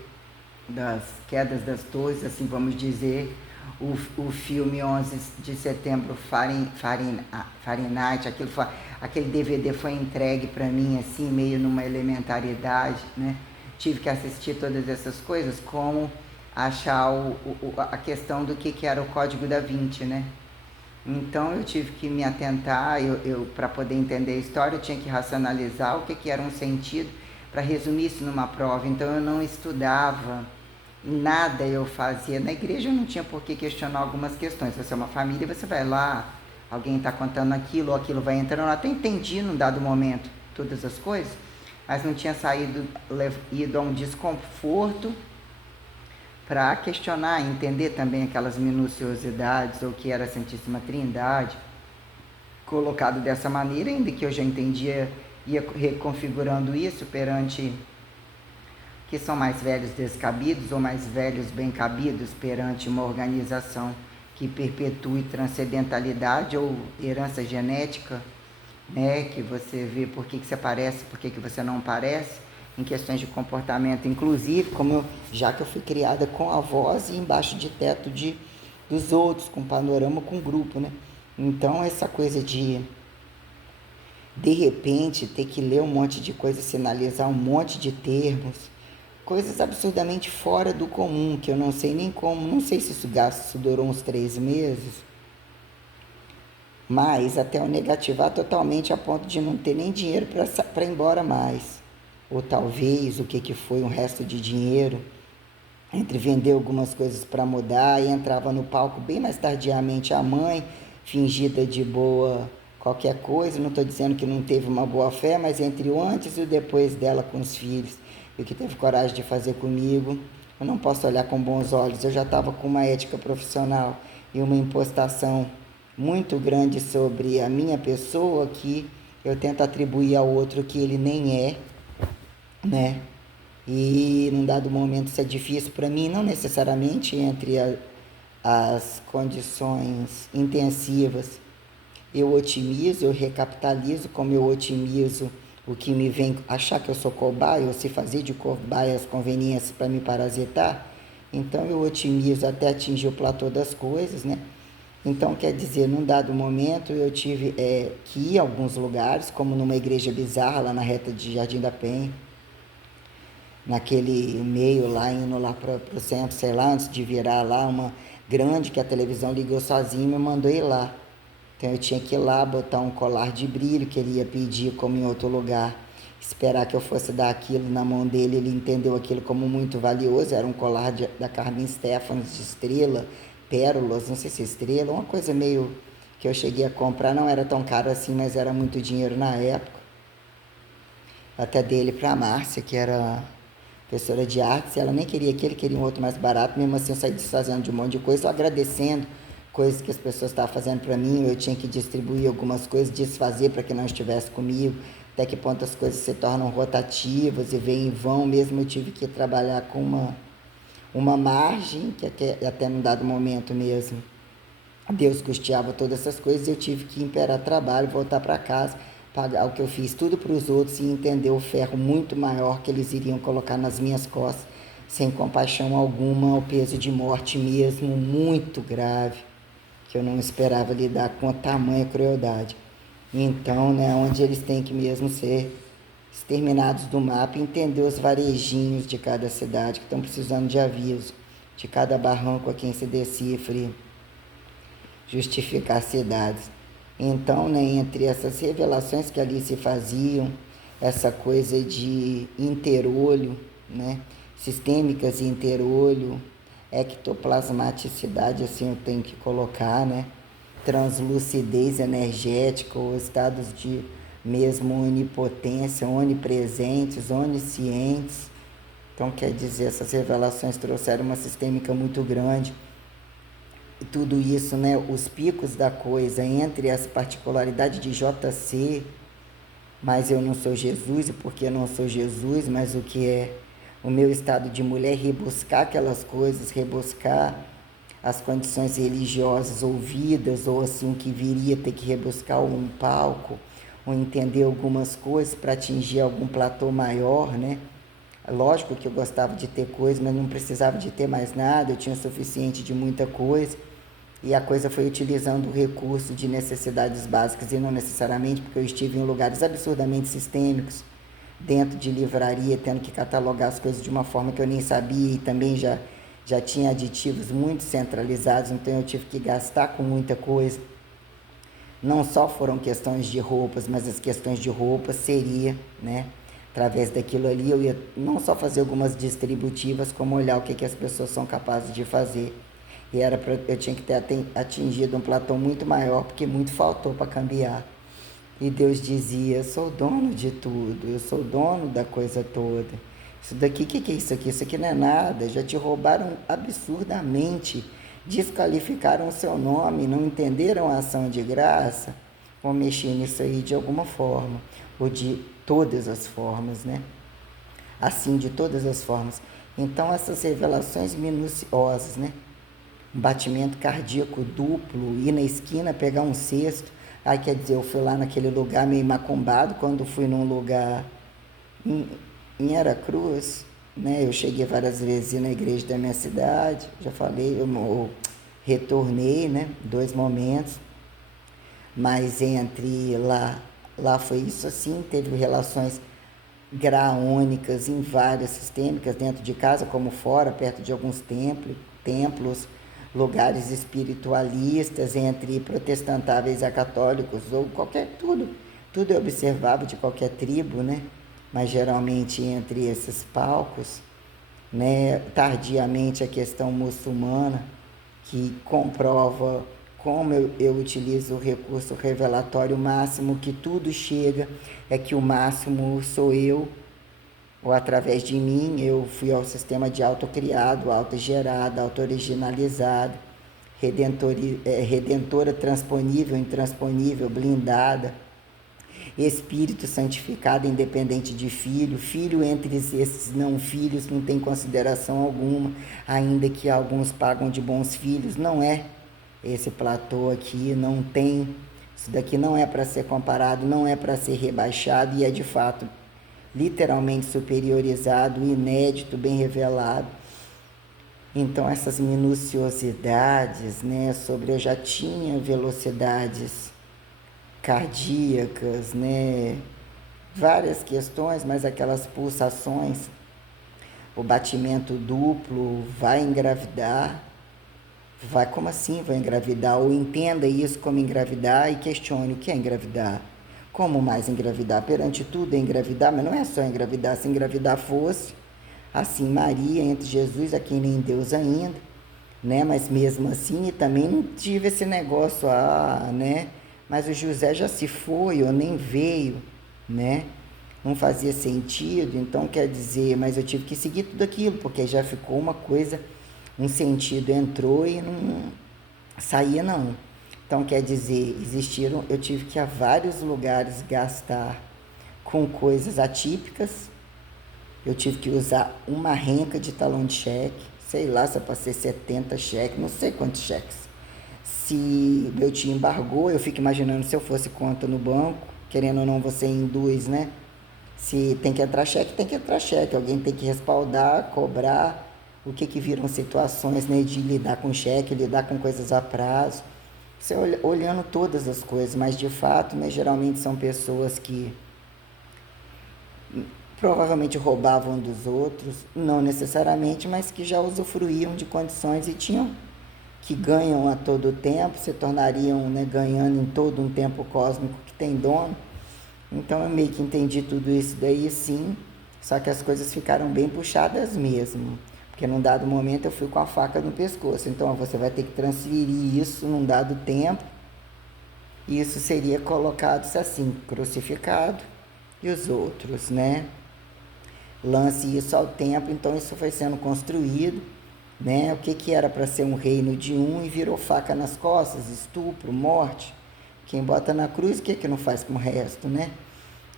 das Quedas das Torres, assim vamos dizer, o filme 11 de setembro, Fahrenheit, aquele DVD foi entregue para mim assim, meio numa elementaridade, né? Tive que assistir todas essas coisas, como achar a questão do que era o Código da Vinci, né? Então eu tive que me atentar, para poder entender a história, eu tinha que racionalizar o que era um sentido para resumir isso numa prova. Então eu não estudava, nada eu fazia. Na igreja eu não tinha por que questionar algumas questões. Você é uma família, você vai lá, alguém está contando aquilo, ou aquilo vai entrando. Eu até entendi num dado momento todas as coisas, mas não tinha ido a um desconforto para questionar, entender também aquelas minuciosidades, ou que era a Santíssima Trindade, colocado dessa maneira, ainda que eu já entendia, ia reconfigurando isso perante que são mais velhos descabidos ou mais velhos bem cabidos perante uma organização que perpetue transcendentalidade ou herança genética, né, que você vê por que você parece, por que você não parece, em questões de comportamento, inclusive, já que eu fui criada com avós e embaixo de teto dos outros, com panorama, com grupo, né? Então, essa coisa de repente, ter que ler um monte de coisa, sinalizar um monte de termos, coisas absurdamente fora do comum, que eu não sei nem como, não sei se isso durou uns 3 meses, mas até eu negativar totalmente a ponto de não ter nem dinheiro para ir embora mais. Ou talvez o que foi um resto de dinheiro, entre vender algumas coisas para mudar, e entrava no palco bem mais tardiamente a mãe, fingida de boa qualquer coisa, não estou dizendo que não teve uma boa fé, mas entre o antes e o depois dela com os filhos, e o que teve coragem de fazer comigo, eu não posso olhar com bons olhos. Eu já estava com uma ética profissional e uma impostação muito grande sobre a minha pessoa, que eu tento atribuir ao outro que ele nem é, né? E num dado momento isso é difícil para mim, não necessariamente entre as condições intensivas. Eu otimizo, eu recapitalizo, como eu otimizo o que me vem achar que eu sou cobaia, ou se fazer de cobaia as conveniências para me parasitar. Então eu otimizo até atingir o platô das coisas, né? Então, quer dizer, num dado momento eu tive que ir a alguns lugares, como numa igreja bizarra lá na reta de Jardim da Penha, naquele meio lá, indo lá para o centro, sei lá, antes de virar lá, uma grande que a televisão ligou sozinha e me mandou ir lá. Então eu tinha que ir lá, botar um colar de brilho que ele ia pedir como em outro lugar, esperar que eu fosse dar aquilo na mão dele. Ele entendeu aquilo como muito valioso, era um colar da Carmen Stephens de estrela, pérolas, não sei se estrela, uma coisa meio que eu cheguei a comprar, não era tão caro assim, mas era muito dinheiro na época. Até dele para a Márcia, que era professora de artes, ela nem queria aquele, queria um outro mais barato. Mesmo assim eu saí desfazendo de um monte de coisa, só agradecendo coisas que as pessoas estavam fazendo para mim. Eu tinha que distribuir algumas coisas, desfazer para que não estivesse comigo, até que ponto as coisas se tornam rotativas e vêm em vão. Mesmo eu tive que trabalhar com uma margem, que até num dado momento mesmo Deus custeava todas essas coisas, e eu tive que imperar trabalho, voltar para casa, pagar o que eu fiz tudo para os outros e entender o ferro muito maior que eles iriam colocar nas minhas costas, sem compaixão alguma, o peso de morte mesmo muito grave, que eu não esperava lidar com a tamanha crueldade. Então, né, onde eles têm que mesmo ser exterminados do mapa, e entender os varejinhos de cada cidade que estão precisando de aviso, de cada barranco a quem se decifre justificar cidades. Então, né, entre essas revelações que ali se faziam, essa coisa de interolho, né, sistêmicas e interolho, ectoplasmaticidade, assim eu tenho que colocar, né, translucidez energética, ou estados de mesmo onipotência, onipresentes, oniscientes. Então, quer dizer, essas revelações trouxeram uma sistêmica muito grande. E tudo isso, né, os picos da coisa, entre as particularidades de JC, mas eu não sou Jesus, e porque eu não sou Jesus, mas o que é o meu estado de mulher, rebuscar aquelas coisas, rebuscar as condições religiosas ouvidas, ou assim que viria ter que rebuscar um palco, ou entender algumas coisas para atingir algum platô maior, né? Lógico que eu gostava de ter coisas, mas não precisava de ter mais nada, eu tinha o suficiente de muita coisa. E a coisa foi utilizando o recurso de necessidades básicas, e não necessariamente, porque eu estive em lugares absurdamente sistêmicos, dentro de livraria, tendo que catalogar as coisas de uma forma que eu nem sabia, e também já tinha aditivos muito centralizados, então eu tive que gastar com muita coisa. não só foram questões de roupas, mas as questões de roupas seria, né? Através daquilo ali eu ia não só fazer algumas distributivas, como olhar o que as pessoas são capazes de fazer. E eu tinha que ter atingido um platô muito maior, porque muito faltou para cambiar. E Deus dizia: eu sou dono de tudo, eu sou dono da coisa toda. Isso daqui, o que é isso aqui? Isso aqui não é nada. Já te roubaram absurdamente, desqualificaram o seu nome, não entenderam a ação de graça. Vão mexer nisso aí de alguma forma, ou de todas as formas, né? Assim, de todas as formas. Então, essas revelações minuciosas, né? Um batimento cardíaco duplo, ir na esquina, pegar um cesto. Aí, quer dizer, eu fui lá naquele lugar meio macumbado, quando fui num lugar em Aracruz, né? Eu cheguei várias vezes na igreja da minha cidade, já falei, eu retornei, né? 2 momentos, mas entre lá foi isso assim, teve relações graônicas em várias sistêmicas, dentro de casa como fora, perto de alguns templos, lugares espiritualistas, entre protestantáveis a católicos, ou tudo é observável de qualquer tribo, né? Mas geralmente entre esses palcos, né? Tardiamente a questão muçulmana, que comprova como eu utilizo o recurso revelatório máximo, que tudo chega, é que o máximo sou eu, ou através de mim, eu fui ao sistema de autocriado, autogerado, auto-originalizado, redentora transponível, intransponível, blindada, espírito santificado, independente de filho, filho entre esses não filhos não tem consideração alguma, ainda que alguns pagam de bons filhos, não é esse platô aqui, não tem, isso daqui não é para ser comparado, não é para ser rebaixado, e é de fato literalmente superiorizado, inédito, bem revelado. Então essas minuciosidades, né, sobre eu já tinha velocidades cardíacas, né, várias questões, mas aquelas pulsações, o batimento duplo, vai engravidar, vai como assim vai engravidar? Ou entenda isso como engravidar e questione o que é engravidar. Como mais engravidar? Perante tudo é engravidar, mas não é só engravidar. Se engravidar fosse, assim Maria entre Jesus, a quem nem Deus ainda, né? Mas mesmo assim, e também não tive esse negócio, né? Mas o José já se foi ou nem veio, né? Não fazia sentido, então quer dizer, mas eu tive que seguir tudo aquilo, porque já ficou uma coisa, um sentido entrou e não saía não. Então quer dizer, eu tive que ir a vários lugares gastar com coisas atípicas. Eu tive que usar uma renca de talão de cheque, sei lá se eu passei 70 cheques, não sei quantos cheques. Se meu tio embargou, eu fico imaginando se eu fosse conta no banco, querendo ou não você induz, né? Se tem que entrar cheque, tem que entrar cheque. Alguém tem que respaldar, cobrar. O que viram situações, né, de lidar com cheque, lidar com coisas a prazo. Você olhando todas as coisas, mas de fato, né, geralmente são pessoas que provavelmente roubavam dos outros, não necessariamente, mas que já usufruíam de condições e tinham, que ganham a todo tempo, se tornariam, né, ganhando em todo um tempo cósmico que tem dono. Então eu meio que entendi tudo isso daí sim, só que as coisas ficaram bem puxadas mesmo, porque num dado momento eu fui com a faca no pescoço, então você vai ter que transferir isso num dado tempo, e isso seria colocado assim, crucificado, e os outros, né? Lance isso ao tempo, então isso foi sendo construído, né? O que era para ser um reino de um e virou faca nas costas, estupro, morte. Quem bota na cruz, o que não faz com o resto, né?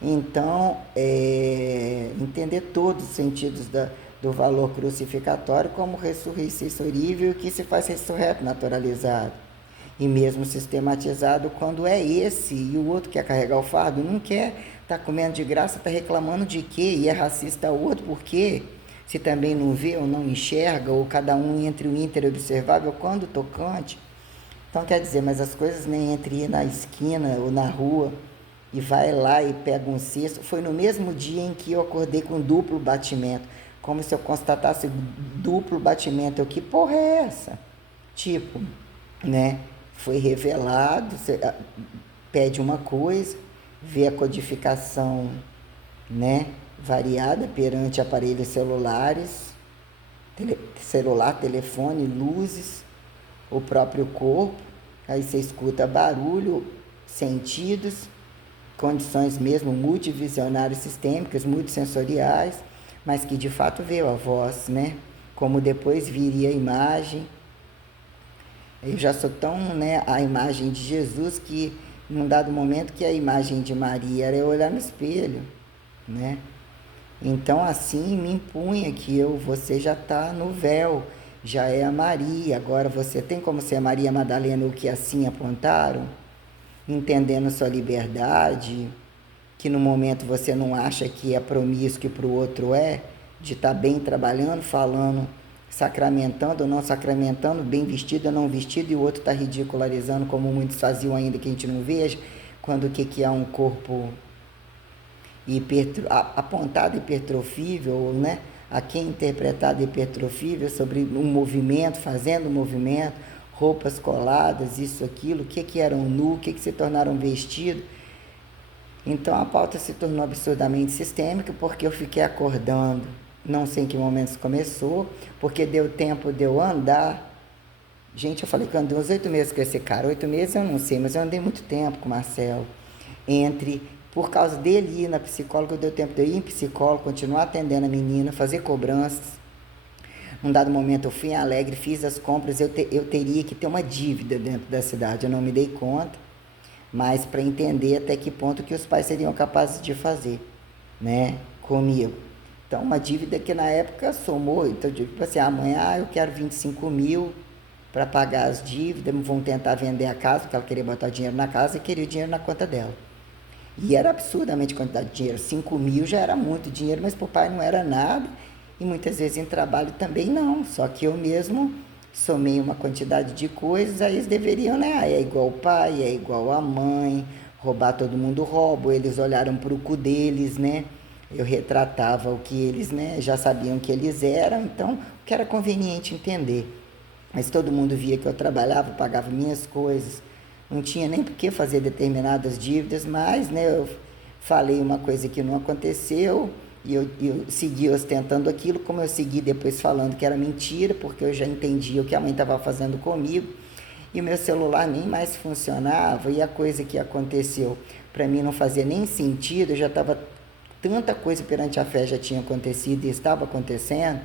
Então, entender todos os sentidos do valor crucificatório como ressurreições que se faz ressurreto naturalizado. E mesmo sistematizado quando é esse e o outro quer carregar o fardo, não quer, tá comendo de graça, tá reclamando de quê? E é racista o outro, por quê? Se também não vê ou não enxerga, ou cada um entre o interobservável quando tocante. Então quer dizer, mas as coisas nem entre ir na esquina ou na rua e vai lá e pega um cesto. Foi no mesmo dia em que eu acordei com duplo batimento, como se eu constatasse duplo batimento. Eu, que porra é essa? Tipo, né? Foi revelado, pede uma coisa, vê a codificação, né, variada perante aparelhos celulares, celular, telefone, luzes, o próprio corpo, aí você escuta barulho, sentidos, condições mesmo multivisionárias sistêmicas, multissensoriais, mas que de fato veio a voz, né? Como depois viria a imagem. Eu já sou tão, né, a imagem de Jesus que num dado momento que a imagem de Maria era eu olhar no espelho, né? Então assim me impunha que você já está no véu, já é a Maria, agora você tem como ser a Maria Madalena, o que assim apontaram, entendendo sua liberdade, que no momento você não acha que é promíscuo e para o outro é, de estar bem trabalhando, falando, sacramentando ou não sacramentando, bem vestido ou não vestido, e o outro está ridicularizando, como muitos faziam ainda que a gente não veja, quando o que é um corpo apontado hipertrofível, né? A quem interpretado hipertrofível sobre um movimento, fazendo um movimento, roupas coladas, isso, aquilo, o que eram nu, o que se tornaram vestido. Então a pauta se tornou absurdamente sistêmica porque eu fiquei acordando, não sei em que momento isso começou, porque deu tempo de eu andar. Gente, eu falei que eu andei uns 8 meses com esse cara, 8 meses eu não sei, mas eu andei muito tempo com o Marcelo. Por causa dele ir na psicóloga, deu tempo de eu ir em psicólogo, continuar atendendo a menina, fazer cobranças. Num dado momento eu fui em Alegre, fiz as compras, eu teria que ter uma dívida dentro da cidade, eu não me dei conta, mas para entender até que ponto que os pais seriam capazes de fazer, né, comigo. Então, uma dívida que na época somou, então, tipo assim, amanhã eu quero 25 mil para pagar as dívidas, vão tentar vender a casa, porque ela queria botar dinheiro na casa e queria o dinheiro na conta dela. E era absurdamente quantidade de dinheiro, 5 mil já era muito dinheiro, mas para o pai não era nada, e muitas vezes em trabalho também não, só que eu mesmo somei uma quantidade de coisas, aí eles deveriam, né, é igual o pai, é igual a mãe, roubar todo mundo rouba, eles olharam para o cu deles, né, eu retratava o que eles, né, já sabiam que eles eram, então o que era conveniente entender, mas todo mundo via que eu trabalhava, pagava minhas coisas, não tinha nem por que fazer determinadas dívidas, mas, né, eu falei uma coisa que não aconteceu e eu segui ostentando aquilo, como eu segui depois falando que era mentira, porque eu já entendia o que a mãe estava fazendo comigo e o meu celular nem mais funcionava e a coisa que aconteceu para mim não fazia nem sentido, eu já estava, tanta coisa perante a fé já tinha acontecido e estava acontecendo,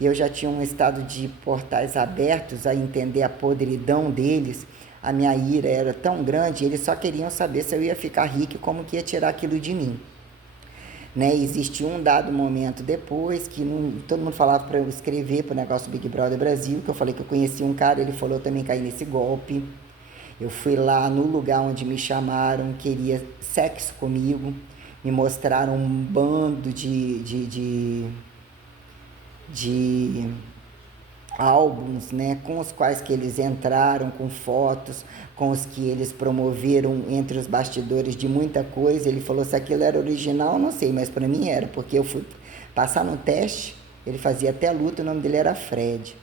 e eu já tinha um estado de portais abertos a entender a podridão deles. A minha ira era tão grande, eles só queriam saber se eu ia ficar rico e como que ia tirar aquilo de mim. Né? Existiu um dado momento depois que todo mundo falava para eu escrever para o negócio do Big Brother Brasil, que eu falei que eu conhecia um cara, ele falou, eu também caí nesse golpe. Eu fui lá no lugar onde me chamaram, queria sexo comigo, me mostraram um bando de álbuns, né, com os quais que eles entraram, com fotos, com os que eles promoveram entre os bastidores de muita coisa. Ele falou se aquilo era original, não sei, mas para mim era, porque eu fui passar no teste, ele fazia até luta, o nome dele era Fred.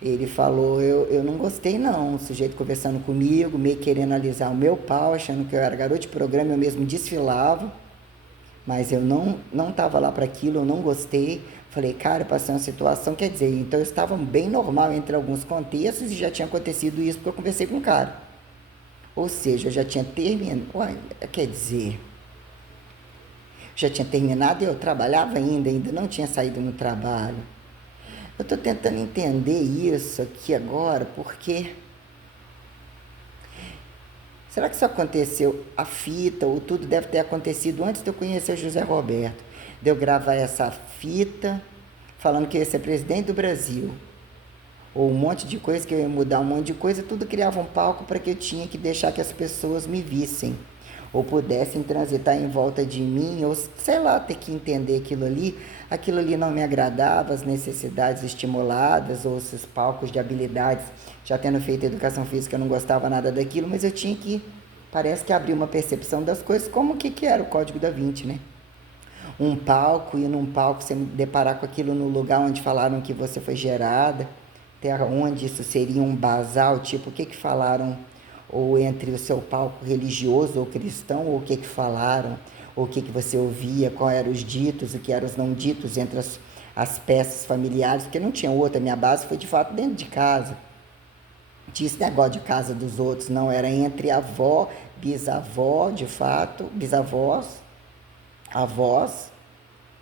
Ele falou, eu não gostei não, o sujeito conversando comigo, meio querendo alisar o meu pau, achando que eu era garoto de programa, eu mesmo desfilava, mas eu não estava lá para aquilo, eu não gostei. Falei, cara, passei uma situação, quer dizer, então eu estava bem normal entre alguns contextos e já tinha acontecido isso porque eu conversei com o cara. Ou seja, eu já tinha terminado, quer dizer, já tinha terminado e eu trabalhava ainda não tinha saído no trabalho. Eu estou tentando entender isso aqui agora, porque será que isso aconteceu, a fita ou tudo deve ter acontecido antes de eu conhecer o José Roberto? De eu gravar essa fita falando que eu ia ser presidente do Brasil, ou um monte de coisa, que eu ia mudar um monte de coisa, tudo criava um palco para que eu tinha que deixar que as pessoas me vissem, ou pudessem transitar em volta de mim, ou sei lá, ter que entender aquilo ali não me agradava, as necessidades estimuladas, ou esses palcos de habilidades, já tendo feito educação física, eu não gostava nada daquilo, mas eu tinha que, parece que abrir uma percepção das coisas, como que era o Código da Vinci, né? Um palco, e num palco você me deparar com aquilo no lugar onde falaram que você foi gerada, até onde isso seria um basal, tipo, o que falaram, ou entre o seu palco religioso ou cristão, ou o que falaram, ou o que você ouvia, qual eram os ditos, o que eram os não ditos entre as peças familiares, porque não tinha outra. Minha base foi de fato dentro de casa. Tinha esse negócio de casa dos outros, não, era entre avó, bisavó, de fato, bisavós, avós,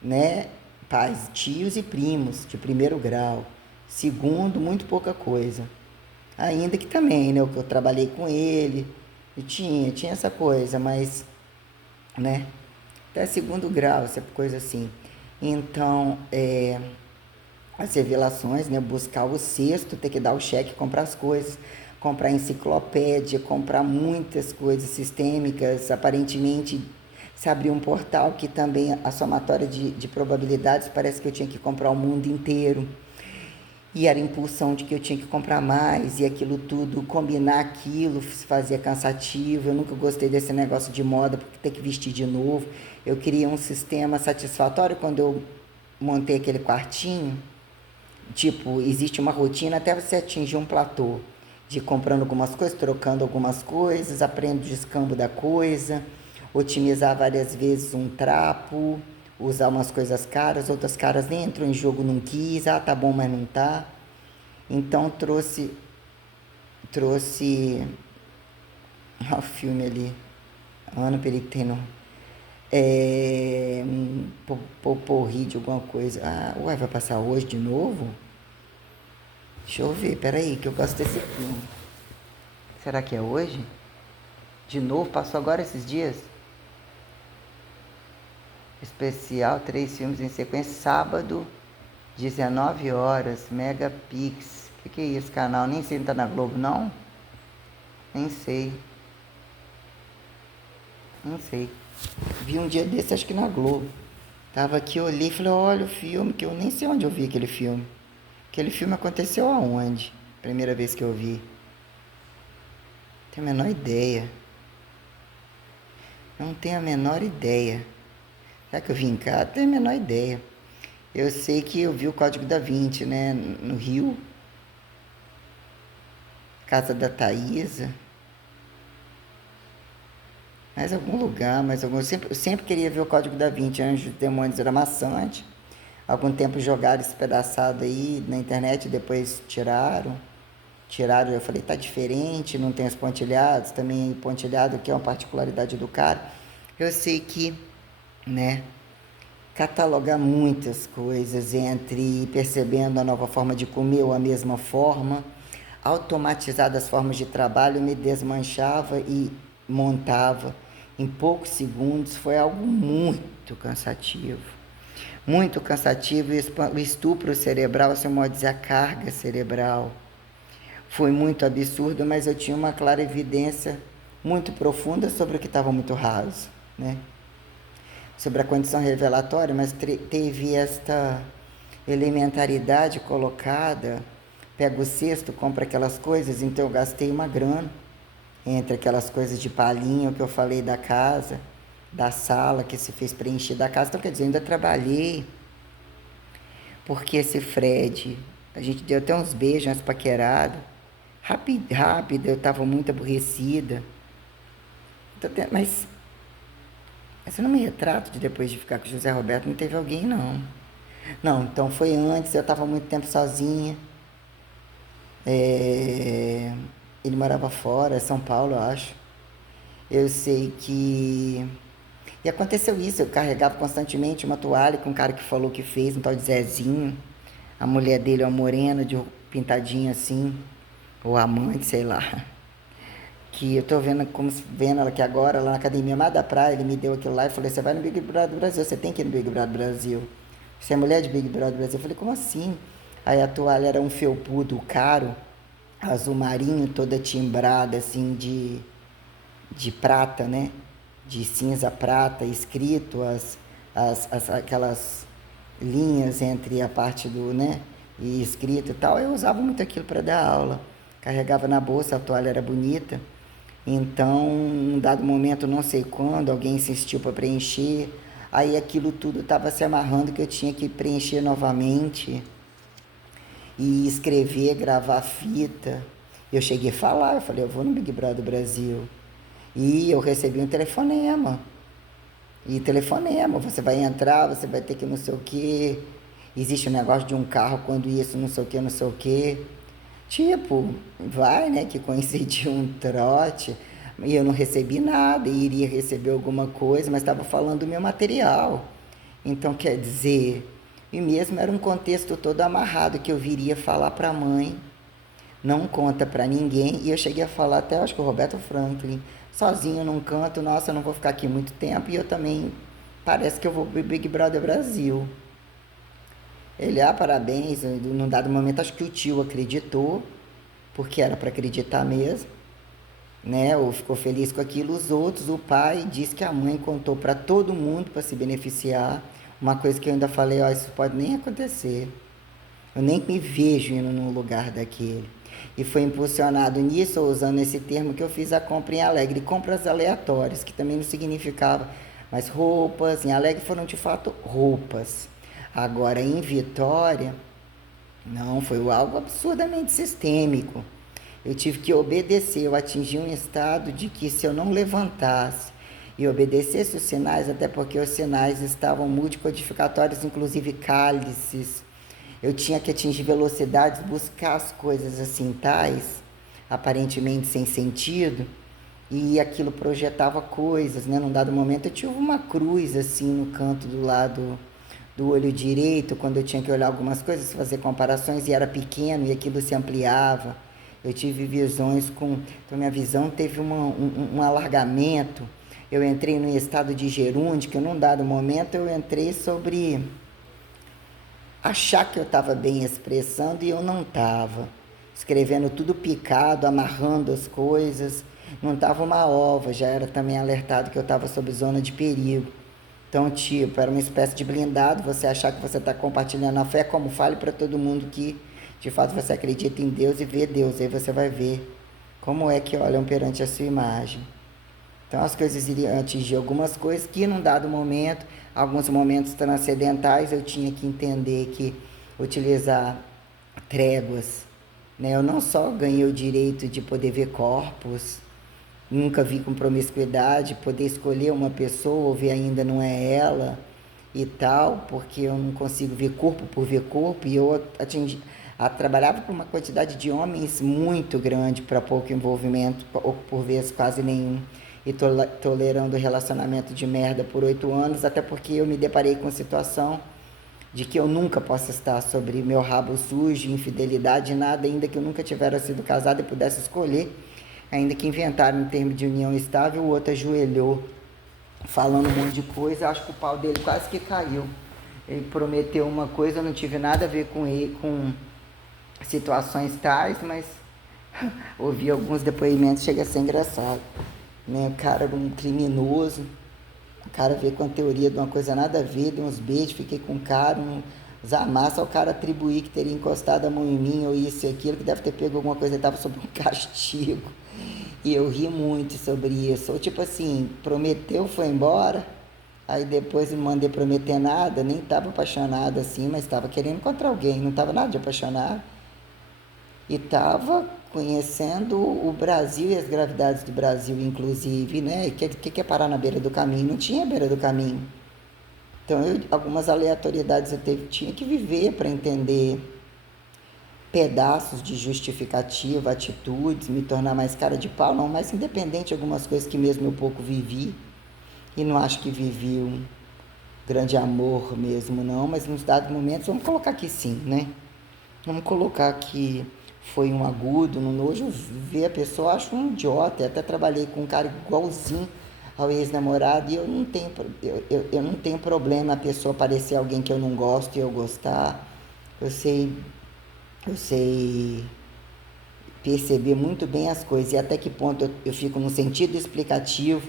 né, pais, tios e primos de primeiro grau. Segundo, muito pouca coisa. Ainda que também, né, o que eu trabalhei com ele, e tinha essa coisa, mas, né, até segundo grau, essa coisa assim. Então, as revelações, né, buscar o cesto, ter que dar o cheque, comprar as coisas, comprar enciclopédia, comprar muitas coisas sistêmicas, aparentemente se abriu um portal que também a somatória de probabilidades parece que eu tinha que comprar o mundo inteiro. E era a impulsão de que eu tinha que comprar mais e aquilo tudo, combinar aquilo, se fazia cansativo. Eu nunca gostei desse negócio de moda, porque ter que vestir de novo. Eu queria um sistema satisfatório quando eu montei aquele quartinho. Tipo, existe uma rotina até você atingir um platô de comprando algumas coisas, trocando algumas coisas, aprendo o descambo da coisa, otimizar várias vezes um trapo, usar umas coisas caras, outras caras nem entrou em jogo, não quis, ah, tá bom, mas não tá. Então trouxe o filme ali, Ana Pericteno, um porri de alguma coisa. Ah, ué, vai passar hoje de novo? Deixa eu ver, peraí, que eu gosto desse filme. Será que é hoje? De novo, passou agora esses dias? Especial, 3 filmes em sequência, sábado, 19 horas, Megapix. O que é isso, canal? Nem sei se tá na Globo, não? Nem sei. Não sei. Vi um dia desse, acho que na Globo. Tava aqui, olhei e falei, olha o filme, que eu nem sei onde eu vi aquele filme. Aquele filme aconteceu aonde? Primeira vez que eu vi. Tenho a menor ideia. Não tenho a menor ideia. Será que eu vim cá? Tenho a menor ideia. Eu sei que eu vi o Código da Vinci, né? No Rio. Casa da Thaísa. Mais algum lugar, mais algum. Eu sempre queria ver o Código da Vinci. Anjos e Demônios era maçante. Algum tempo jogaram esse pedaçado aí na internet, depois tiraram. Eu falei, tá diferente, não tem os pontilhados, também pontilhado, que é uma particularidade do cara. Eu sei que, né, catalogar muitas coisas entre percebendo a nova forma de comer ou a mesma forma, automatizar das formas de trabalho, me desmanchava e montava em poucos segundos, foi algo muito cansativo. Muito cansativo, e o estupro cerebral, assim, modo de dizer, a carga cerebral foi muito absurdo, mas eu tinha uma clara evidência muito profunda sobre o que estava muito raso, né? Sobre a condição revelatória, mas teve esta elementaridade colocada, pega o cesto, compra aquelas coisas, então eu gastei uma grana entre aquelas coisas de palhinho que eu falei da casa, da sala que se fez preencher da casa. Então, quer dizer, eu ainda trabalhei, porque esse Fred, a gente deu até uns beijos, umas paqueradas, rápido, eu estava muito aborrecida. Então, mas eu não me retrato de depois de ficar com o José Roberto, não teve alguém, não. Não, então foi antes, eu estava muito tempo sozinha. Ele morava fora, São Paulo, eu acho. Eu sei que... E aconteceu isso, eu carregava constantemente uma toalha com um cara que falou que fez, um tal de Zezinho. A mulher dele é uma morena, de pintadinha assim, ou amante, sei lá. Que eu tô vendo vendo ela aqui agora, lá na academia mais da praia, ele me deu aquilo lá e falou, você vai no Big Brother Brasil, você tem que ir no Big Brother Brasil. Você é mulher de Big Brother Brasil? Eu falei, como assim? Aí a toalha era um felpudo caro, azul marinho, toda timbrada, assim, de prata, né? De cinza prata, escrito aquelas linhas entre a parte do, né? E escrito e tal. Eu usava muito aquilo para dar aula. Carregava na bolsa, a toalha era bonita. Então, num dado momento, não sei quando, alguém insistiu para preencher. Aí aquilo tudo estava se amarrando que eu tinha que preencher novamente. E escrever, gravar fita. Eu cheguei a falar, eu falei, eu vou no Big Brother Brasil. E eu recebi um telefonema. E telefonema, você vai entrar, você vai ter que não sei o quê. Existe um negócio de um carro quando isso, não sei o quê, não sei o quê. Tipo, vai, né, que coincidiu um trote. E eu não recebi nada, e iria receber alguma coisa, mas estava falando do meu material. Então, quer dizer, e mesmo era um contexto todo amarrado que eu viria falar para a mãe, não conta para ninguém, e eu cheguei a falar até, acho que o Roberto Franklin, sozinho num canto, nossa, eu não vou ficar aqui muito tempo, e eu também, parece que eu vou pro Big Brother Brasil. Ele, parabéns, num dado momento acho que o tio acreditou, porque era para acreditar mesmo, né? Ou ficou feliz com aquilo. Os outros, o pai disse que a mãe contou para todo mundo para se beneficiar. Uma coisa que eu ainda falei, ó, isso pode nem acontecer. Eu nem me vejo indo num lugar daquele. E foi impulsionado nisso, usando esse termo, que eu fiz a compra em Alegre. Compras aleatórias, que também não significava, mas roupas. Em Alegre foram de fato roupas. Agora em Vitória, não, foi algo absurdamente sistêmico. Eu tive que obedecer, eu atingi um estado de que se eu não levantasse e obedecesse os sinais, até porque os sinais estavam multicodificatórios, inclusive cálices, eu tinha que atingir velocidades, buscar as coisas assim tais, aparentemente sem sentido, e aquilo projetava coisas, né? Num dado momento eu tive uma cruz assim no canto do lado do olho direito, quando eu tinha que olhar algumas coisas, fazer comparações, e era pequeno e aquilo se ampliava. Eu tive visões com. Então, minha visão teve um alargamento. Eu entrei num estado de gerúndio, que num dado momento eu entrei sobre achar que eu estava bem expressando e eu não estava. Escrevendo tudo picado, amarrando as coisas. Não estava uma ova, já era também alertado que eu estava sob zona de perigo. Então, tipo, era uma espécie de blindado, você achar que você está compartilhando a fé, como fale para todo mundo que, de fato, você acredita em Deus e vê Deus. Aí você vai ver como é que olham perante a sua imagem. Então, as coisas iriam atingir algumas coisas que, num dado momento, alguns momentos transcendentais, eu tinha que entender que utilizar tréguas, né? Eu não só ganhei o direito de poder ver corpos, nunca vi com promiscuidade, poder escolher uma pessoa ou ver ainda não é ela e tal, porque eu não consigo ver corpo por ver corpo, e eu trabalhava com uma quantidade de homens muito grande para pouco envolvimento, ou por vezes quase nenhum, e tolerando relacionamento de merda por 8 anos, até porque eu me deparei com a situação de que eu nunca posso estar sobre meu rabo sujo, infidelidade, nada, ainda que eu nunca tivesse sido casado e pudesse escolher. Ainda que inventaram um termo de união estável, o outro ajoelhou, falando um monte de coisa, acho que o pau dele quase que caiu. Ele prometeu uma coisa, eu não tive nada a ver com ele, com situações tais, mas ouvi alguns depoimentos, chega a ser engraçado. Né? O cara era um criminoso, o cara veio com a teoria de uma coisa nada a ver, de uns beijos, fiquei com o cara, uns amassos, ao cara atribuir que teria encostado a mão em mim, ou isso e aquilo, que deve ter pego alguma coisa, ele estava sob um castigo. E eu ri muito sobre isso. Ou tipo assim, prometeu, foi embora, aí depois não mandei prometer nada, nem estava apaixonado assim, mas estava querendo encontrar alguém, não estava nada de apaixonado. E estava conhecendo o Brasil e as gravidades do Brasil, inclusive, né? E que é parar na beira do caminho? Não tinha beira do caminho. Então, algumas aleatoriedades tinha que viver para entender pedaços de justificativa, atitudes, me tornar mais cara de pau, não, mais independente de algumas coisas que mesmo eu pouco vivi, e não acho que vivi um grande amor mesmo, não, mas nos dados momentos, vamos colocar que sim, né? Vamos colocar que foi um agudo, no nojo, ver a pessoa, acho um idiota, eu até trabalhei com um cara igualzinho ao ex-namorado, e eu não tenho problema a pessoa parecer alguém que eu não gosto e eu gostar, eu sei perceber muito bem as coisas e até que ponto eu fico no sentido explicativo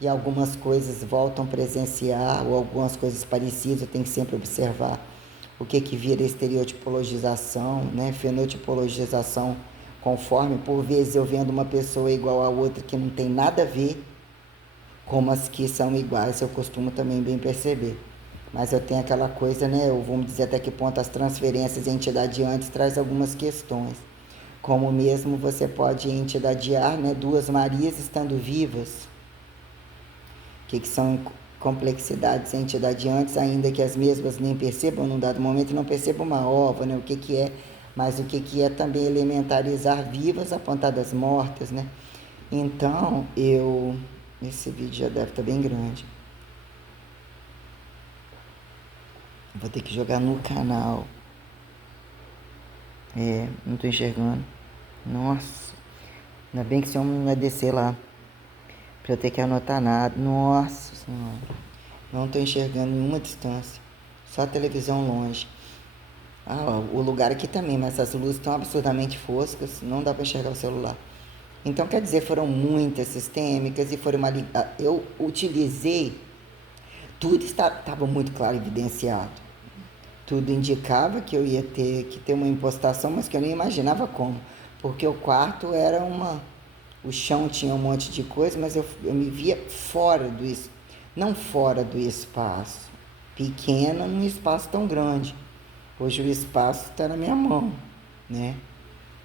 e algumas coisas voltam a presenciar ou algumas coisas parecidas, eu tenho que sempre observar o que vira estereotipologização, né? Fenotipologização, conforme por vezes eu vendo uma pessoa igual a outra que não tem nada a ver, como as que são iguais, eu costumo também bem perceber. Mas eu tenho aquela coisa, né? Vamos dizer até que ponto as transferências e a entidade antes traz algumas questões. Como mesmo você pode entidadiar, né, duas Marias estando vivas. Que são complexidades entidadiantes, ainda que as mesmas nem percebam num dado momento, não percebam uma ova, né, o que é, mas o que é também elementarizar vivas apontadas mortas, né? Então, esse vídeo já deve estar bem grande. Vou ter que jogar no canal. Não tô enxergando. Nossa. Ainda bem que esse homem não vai descer lá. Pra eu ter que anotar nada. Nossa Senhora. Não tô enxergando nenhuma distância. Só a televisão longe. O lugar aqui também, mas as luzes estão absurdamente foscas. Não dá pra enxergar o celular. Então, quer dizer, foram muitas sistêmicas e foram eu utilizei. Tudo estava muito claro evidenciado. Tudo indicava que eu ia ter que ter uma impostação, mas que eu nem imaginava como. Porque o quarto era o chão tinha um monte de coisa, mas eu me via não fora do espaço, pequena num espaço tão grande. Hoje o espaço está na minha mão, né?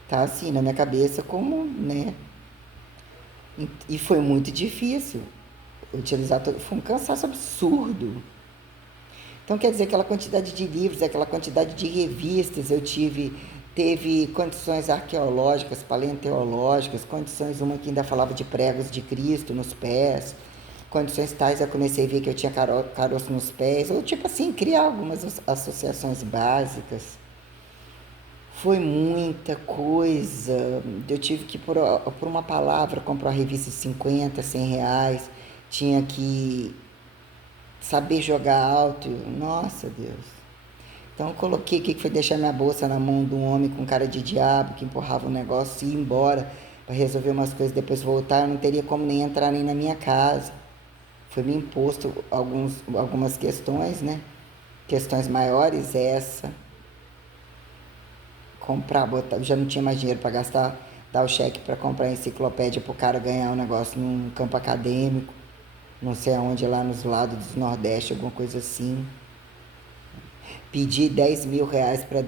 Tá assim na minha cabeça como, né? E foi muito difícil utilizar todo, foi um cansaço absurdo. Então, quer dizer, aquela quantidade de livros, aquela quantidade de revistas, teve condições arqueológicas, paleontológicas, condições, uma que ainda falava de pregos de Cristo nos pés, condições tais, eu comecei a ver que eu tinha caroço nos pés, ou tipo assim, criar algumas associações básicas. Foi muita coisa, eu tive que, por uma palavra, comprar uma revista de 50, 100 reais, tinha que saber jogar alto, nossa Deus. Então eu coloquei que foi deixar minha bolsa na mão de um homem com cara de diabo que empurrava o negócio e ir embora para resolver umas coisas, depois voltar, eu não teria como nem entrar nem na minha casa. Foi me imposto algumas questões, né? Questões maiores, essa. Comprar, botar, já não tinha mais dinheiro para gastar, dar o cheque para comprar a enciclopédia para o cara ganhar um negócio num campo acadêmico, não sei aonde, lá nos lados do Nordeste, alguma coisa assim. Pedi 10 mil reais para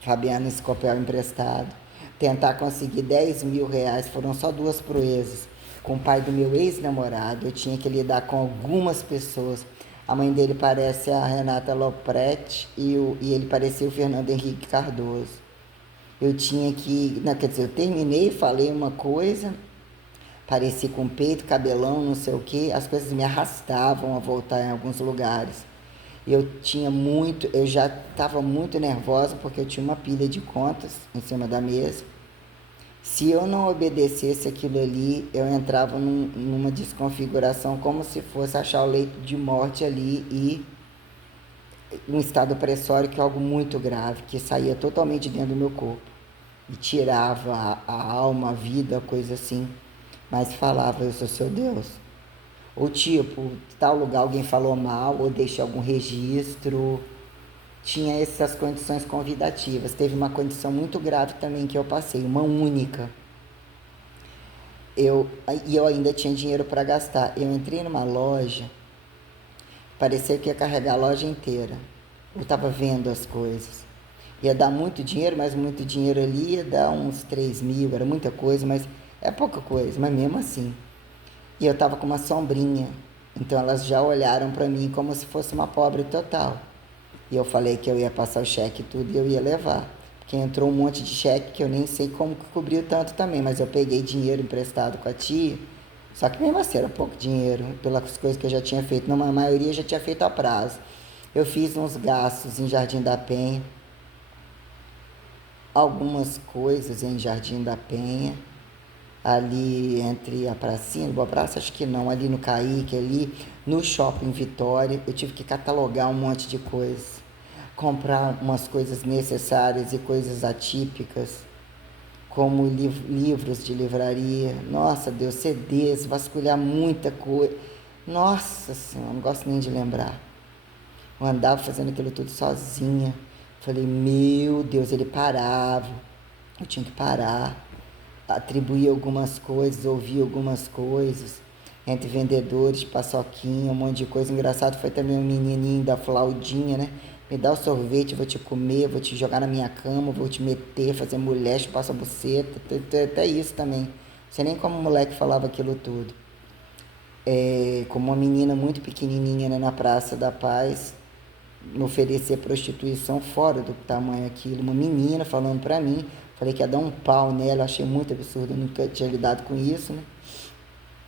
Fabiano Scopel emprestado. Tentar conseguir 10 mil reais, foram só duas proezas. Com o pai do meu ex-namorado, eu tinha que lidar com algumas pessoas. A mãe dele parece a Renata Lopretti e ele parecia o Fernando Henrique Cardoso. Eu tinha que, não, quer dizer, eu terminei, falei uma coisa, pareci com peito, cabelão, não sei o que, as coisas me arrastavam a voltar em alguns lugares. Eu já estava muito nervosa porque eu tinha uma pilha de contas em cima da mesa. Se eu não obedecesse aquilo ali, eu entrava numa desconfiguração como se fosse achar o leito de morte ali e um estado opressório, que é algo muito grave, que saía totalmente dentro do meu corpo e tirava a alma, a vida, coisa assim, mas falava, eu sou seu Deus. Ou tipo, tal lugar alguém falou mal, ou deixei algum registro. Tinha essas condições convidativas. Teve uma condição muito grave também que eu passei, uma única. E eu ainda tinha dinheiro para gastar. Eu entrei numa loja, parecia que ia carregar a loja inteira. Eu estava vendo as coisas. Ia dar muito dinheiro, mas muito dinheiro ali ia dar uns 3 mil, era muita coisa, mas é pouca coisa, mas mesmo assim. E eu estava com uma sombrinha. Então elas já olharam para mim como se fosse uma pobre total. E eu falei que eu ia passar o cheque e tudo e eu ia levar. Porque entrou um monte de cheque que eu nem sei como que cobriu tanto também, mas eu peguei dinheiro emprestado com a tia. Só que mesmo assim era pouco dinheiro, pelas coisas que eu já tinha feito. Não, a maioria eu já tinha feito a prazo. Eu fiz uns gastos em Jardim da Penha, algumas coisas em Jardim da Penha, ali entre a pracinha, Boa Praça, acho que não, ali no Caíque, ali no Shopping Vitória, eu tive que catalogar um monte de coisas, comprar umas coisas necessárias e coisas atípicas, como livros de livraria, nossa Deus, CDs, vasculhar muita coisa, nossa Senhora, não gosto nem de lembrar. Eu andava fazendo aquilo tudo sozinha, falei, meu Deus, ele parava, eu tinha que parar, atribuir algumas coisas, ouvir algumas coisas, entre vendedores, paçoquinha, um monte de coisa. Engraçado foi também um menininho da flaudinha, né? Me dá o sorvete, eu vou te comer, vou te jogar na minha cama, vou te meter, fazer mulher, chupar sua buceta, até isso também. Não sei nem como o moleque falava aquilo tudo. Como uma menina muito pequenininha, né, na Praça da Paz, me oferecer prostituição fora do tamanho aquilo. Uma menina falando pra mim, falei que ia dar um pau nela, achei muito absurdo, eu nunca tinha lidado com isso, né?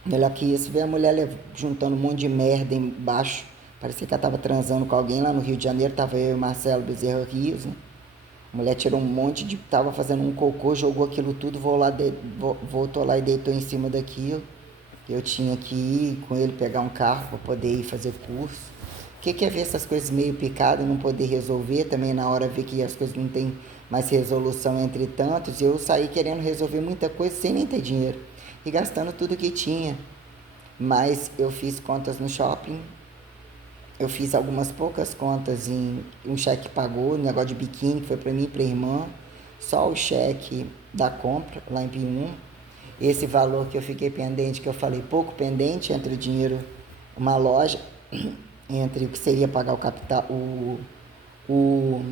Melhor que isso, ver a mulher juntando um monte de merda embaixo. Parecia que ela tava transando com alguém lá no Rio de Janeiro, tava eu e o Marcelo Bezerra Rios, né? A mulher tirou um monte de. Tava fazendo um cocô, jogou aquilo tudo, voltou lá e deitou em cima daquilo. Eu tinha que ir com ele pegar um carro para poder ir fazer curso. O que é ver essas coisas meio picadas, não poder resolver, também na hora ver que as coisas não tem mais resolução entre tantos, e eu saí querendo resolver muita coisa sem nem ter dinheiro e gastando tudo que tinha. Mas eu fiz contas no shopping, eu fiz algumas poucas contas em um cheque pagou, um negócio de biquíni que foi para mim e para a irmã, só o cheque da compra lá em Pium. Esse valor que eu fiquei pendente, que eu falei pouco pendente, entre o dinheiro, uma loja, entre o que seria pagar o capital, o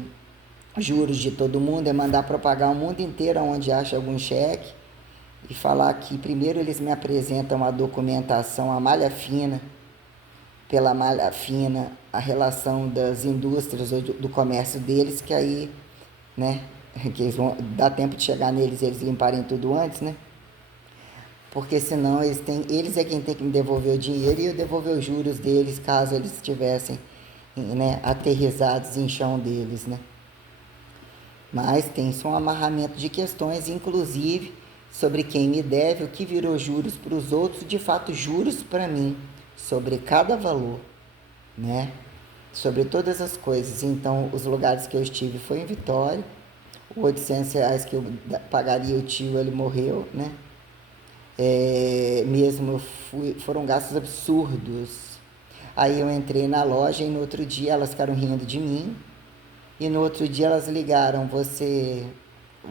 juros de todo mundo, é mandar propagar o mundo inteiro onde acha algum cheque e falar que primeiro eles me apresentam a documentação, a malha fina, pela malha fina, a relação das indústrias ou do comércio deles, que aí, né, que eles vão dar tempo de chegar neles e eles limparem tudo antes, né? Porque senão eles é quem tem que me devolver o dinheiro e eu devolver os juros deles, caso eles estivessem, né, aterrizados em chão deles, né? Mas tem só um amarramento de questões, inclusive sobre quem me deve, o que virou juros para os outros, de fato juros para mim, sobre cada valor, né? Sobre todas as coisas. Então, os lugares que eu estive foi em Vitória, os R$ 800 que eu pagaria o tio, ele morreu, né? Mesmo foram gastos absurdos. Aí eu entrei na loja e no outro dia elas ficaram rindo de mim. E no outro dia elas ligaram, você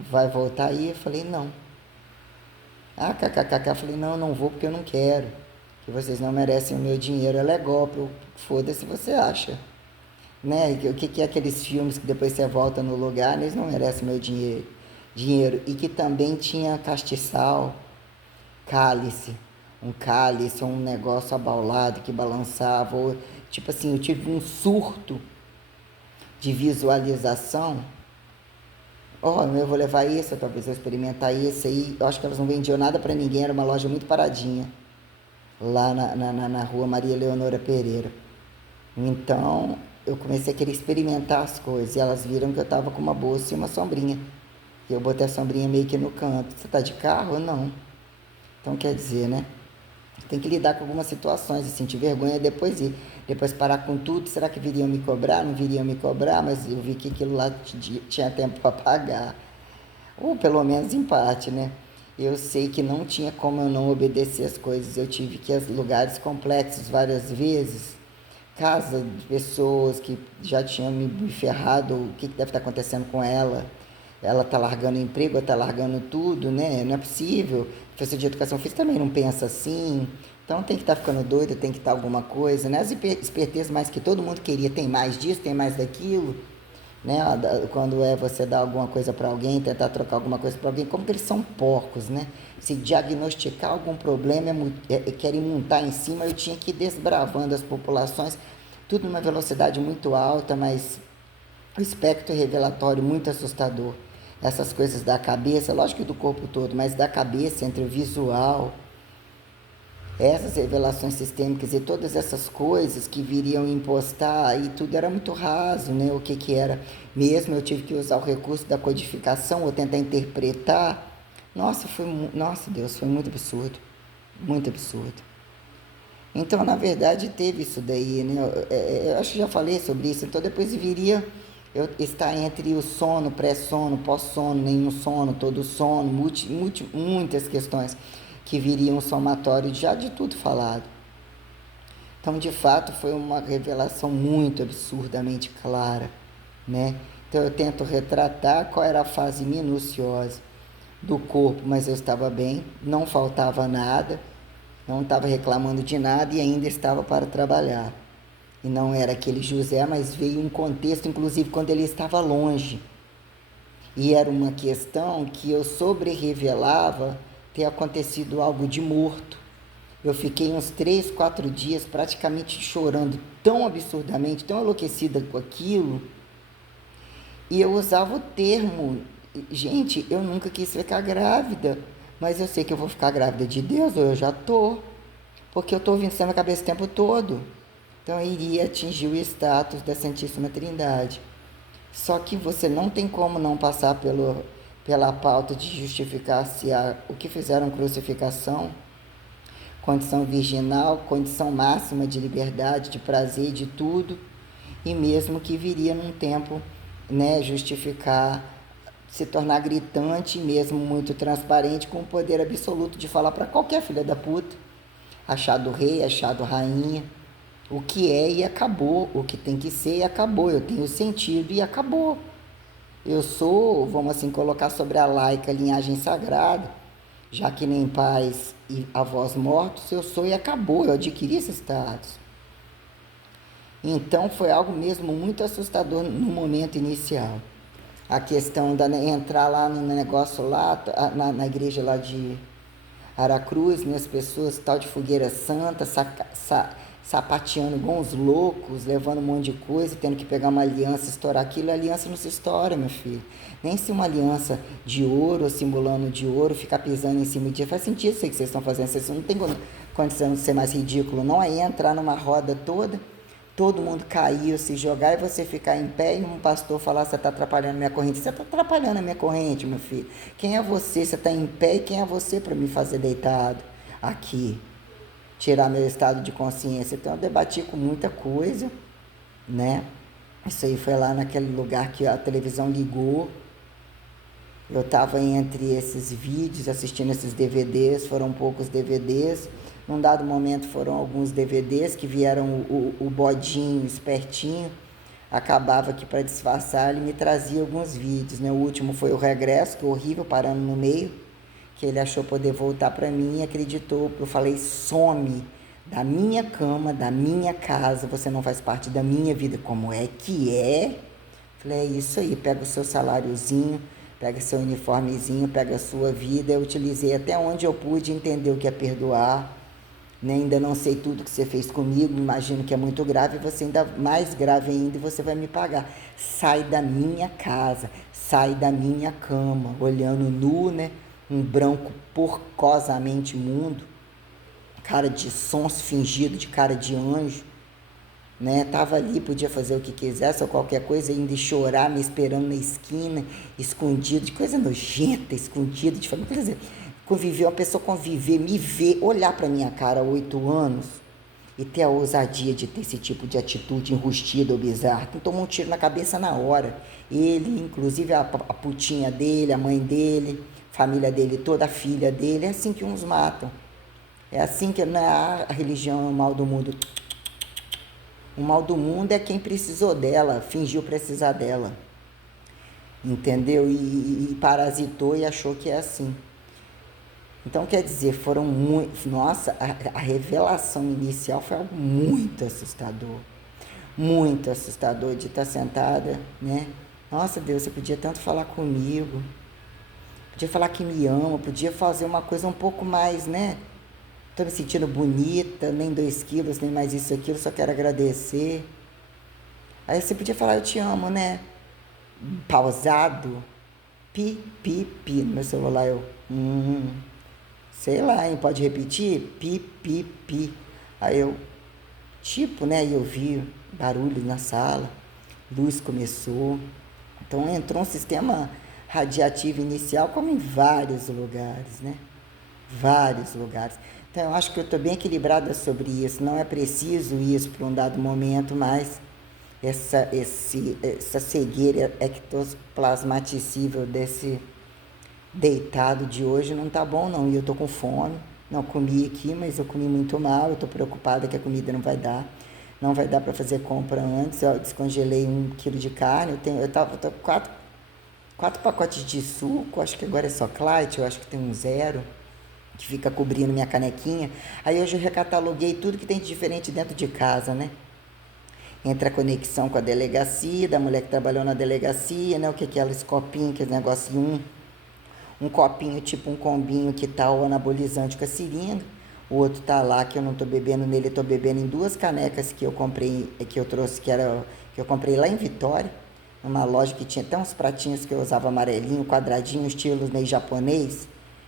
vai voltar aí? Eu falei, não. Ah, kkkk, eu falei, não, não vou porque eu não quero. Que vocês não merecem o meu dinheiro, ela é golpe, foda-se você acha. Né? O que é aqueles filmes que depois você volta no lugar, eles não merecem o meu dinheiro. E que também tinha castiçal, cálice, um cálice, um negócio abaulado que balançava. Ou, tipo assim, eu tive um surto de visualização. Eu vou levar isso, talvez eu experimentar isso aí. Eu acho que elas não vendiam nada para ninguém, era uma loja muito paradinha, lá na rua Maria Leonora Pereira. Então, eu comecei a querer experimentar as coisas, e elas viram que eu tava com uma bolsa e uma sombrinha. E eu botei a sombrinha meio que no canto. Você tá de carro ou não? Então, quer dizer, né? Tem que lidar com algumas situações e sentir vergonha depois ir. Depois parar com tudo, será que viriam me cobrar? Não viriam me cobrar, mas eu vi que aquilo lá tinha tempo para pagar. Ou pelo menos em parte, né? Eu sei que não tinha como eu não obedecer as coisas. Eu tive que ir a lugares complexos várias vezes. Casa de pessoas que já tinham me ferrado, o que deve estar acontecendo com ela? Ela está largando o emprego, está largando tudo, né? Não é possível. O professor de educação física também não pensa assim. Então tem que estar ficando doido, tem que estar alguma coisa, né? As espertezas mais que todo mundo queria, tem mais disso, tem mais daquilo, né? Quando você dar alguma coisa para alguém, tentar trocar alguma coisa para alguém, como que eles são porcos, né? Se diagnosticar algum problema, querem montar em cima, eu tinha que ir desbravando as populações, tudo numa velocidade muito alta, mas o espectro revelatório muito assustador. Essas coisas da cabeça, lógico que do corpo todo, mas da cabeça, entre o visual, essas revelações sistêmicas e todas essas coisas que viriam impostar, e tudo era muito raso, né? O que era. Mesmo eu tive que usar o recurso da codificação ou tentar interpretar. Nossa, Deus, foi muito absurdo. Muito absurdo. Então, na verdade, teve isso daí, né? Eu acho que já falei sobre isso. Então, depois viria eu estar entre o sono, pré-sono, pós-sono, nenhum sono, todo sono, muitas questões que viriam somatório já de tudo falado. Então, de fato, foi uma revelação muito absurdamente clara, né? Então, eu tento retratar qual era a fase minuciosa do corpo, mas eu estava bem, não faltava nada, não estava reclamando de nada e ainda estava para trabalhar. e não era aquele José, mas veio um contexto, inclusive quando ele estava longe. E era uma questão que eu sobre-revelava ter acontecido algo de morto. Eu fiquei uns 3, 4 dias praticamente chorando tão absurdamente, tão enlouquecida com aquilo. E eu usava o termo, gente, eu nunca quis ficar grávida, mas eu sei que eu vou ficar grávida de Deus, ou eu já tô, porque eu estou ouvindo isso na minha cabeça o tempo todo. Então eu iria atingir o status da Santíssima Trindade. Só que você não tem como não passar pela pauta de justificar se o que fizeram crucificação, condição virginal, condição máxima de liberdade, de prazer, de tudo, e mesmo que viria num tempo, né, justificar, se tornar gritante, mesmo muito transparente, com o poder absoluto de falar para qualquer filha da puta, achado rei, achado rainha, o que é e acabou, o que tem que ser e acabou, eu tenho sentido e acabou. Eu sou, vamos assim, colocar sobre a laica linhagem sagrada, já que nem pais e avós mortos, eu sou e acabou, eu adquiri esse status. Então foi algo mesmo muito assustador no momento inicial. A questão da entrar lá no negócio lá, na igreja lá de Aracruz, né, as pessoas tal de fogueira santa, sapateando igual uns loucos, levando um monte de coisa, tendo que pegar uma aliança, estourar aquilo. A aliança não se estoura, meu filho. Nem se uma aliança de ouro, simulando de ouro, ficar pisando em cima de dia. Faz sentido isso aí que vocês estão fazendo. Vocês não tem condição de ser mais ridículo, não? Aí entrar numa roda toda, todo mundo cair, se jogar e você ficar em pé e um pastor falar: você está atrapalhando a minha corrente. Você está atrapalhando a minha corrente, meu filho. Quem é você? Você está em pé e quem é você para me fazer deitado aqui? Tirar meu estado de consciência. Então eu debati com muita coisa, né? Isso aí foi lá naquele lugar que a televisão ligou. Eu estava entre esses vídeos, assistindo esses DVDs, foram poucos DVDs. Num dado momento foram alguns DVDs que vieram o bodinho espertinho, acabava que para disfarçar ele me trazia alguns vídeos, né? O último foi o Regresso, que é horrível, parando no meio, que ele achou poder voltar para mim e acreditou. Eu falei: some da minha cama, da minha casa, você não faz parte da minha vida. Como é que é? Falei: é isso aí, pega o seu saláriozinho, pega seu uniformezinho, pega a sua vida. Eu utilizei até onde eu pude entender o que é perdoar, né? Ainda não sei tudo que você fez comigo, imagino que é muito grave, você ainda mais grave ainda, e você vai me pagar. Sai da minha casa, sai da minha cama, olhando nu, né? Um branco porcosamente imundo, cara de sonso fingido, de cara de anjo, né? Tava ali, podia fazer o que quisesse ou qualquer coisa, ainda chorar, me esperando na esquina, escondido, de coisa nojenta, escondido, de família. Quer dizer, conviver, uma pessoa conviver, me ver, olhar para minha cara há 8 anos e ter a ousadia de ter esse tipo de atitude enrustida ou bizarra. Então tomou um tiro na cabeça na hora. Ele, inclusive a putinha dele, a mãe dele, família dele toda, a filha dele. É assim que uns matam. É assim que não é a religião é o mal do mundo. O mal do mundo é quem precisou dela, fingiu precisar dela. Entendeu? E parasitou e achou que é assim. Então, quer dizer, foram muito... Nossa, a revelação inicial foi algo muito assustador. Muito assustador de estar sentada, né? Nossa, Deus, você podia tanto falar comigo. Podia falar que me ama, podia fazer uma coisa um pouco mais, né? Tô me sentindo bonita, nem 2 quilos, nem mais isso, aquilo, só quero agradecer. Aí você podia falar: eu te amo, né? Pausado. Pi, pi, pi. No meu celular eu... sei lá, hein? Pode repetir? Pi, pi, pi. Aí eu... Tipo, né? E eu vi barulho na sala. Luz começou. Então entrou um sistema radiativo inicial, como em vários lugares, né? Vários lugares. Então, eu acho que eu estou bem equilibrada sobre isso. Não é preciso isso para um dado momento, mas essa cegueira ectoplasmaticível desse deitado de hoje não tá bom, não. E eu estou com fome. Não comi aqui, mas eu comi muito mal. Eu estou preocupada que a comida não vai dar. Não vai dar para fazer compra antes. Eu descongelei 1 quilo de carne. Eu tô com 4 pacotes de suco. Acho que agora é só Clyde. Eu acho que tem um 0. Que fica cobrindo minha canequinha. Aí hoje eu recataloguei tudo que tem de diferente dentro de casa, né? Entre a conexão com a delegacia, da mulher que trabalhou na delegacia, né? O que é aqueles copinhos, aqueles negocinho, um copinho tipo um combinho que tá o anabolizante com a seringa. O outro tá lá que eu não tô bebendo nele, eu tô bebendo em 2 canecas que eu comprei, que eu trouxe, que eu comprei lá em Vitória, numa loja que tinha até uns pratinhos que eu usava amarelinho, quadradinho, estilo meio japonês,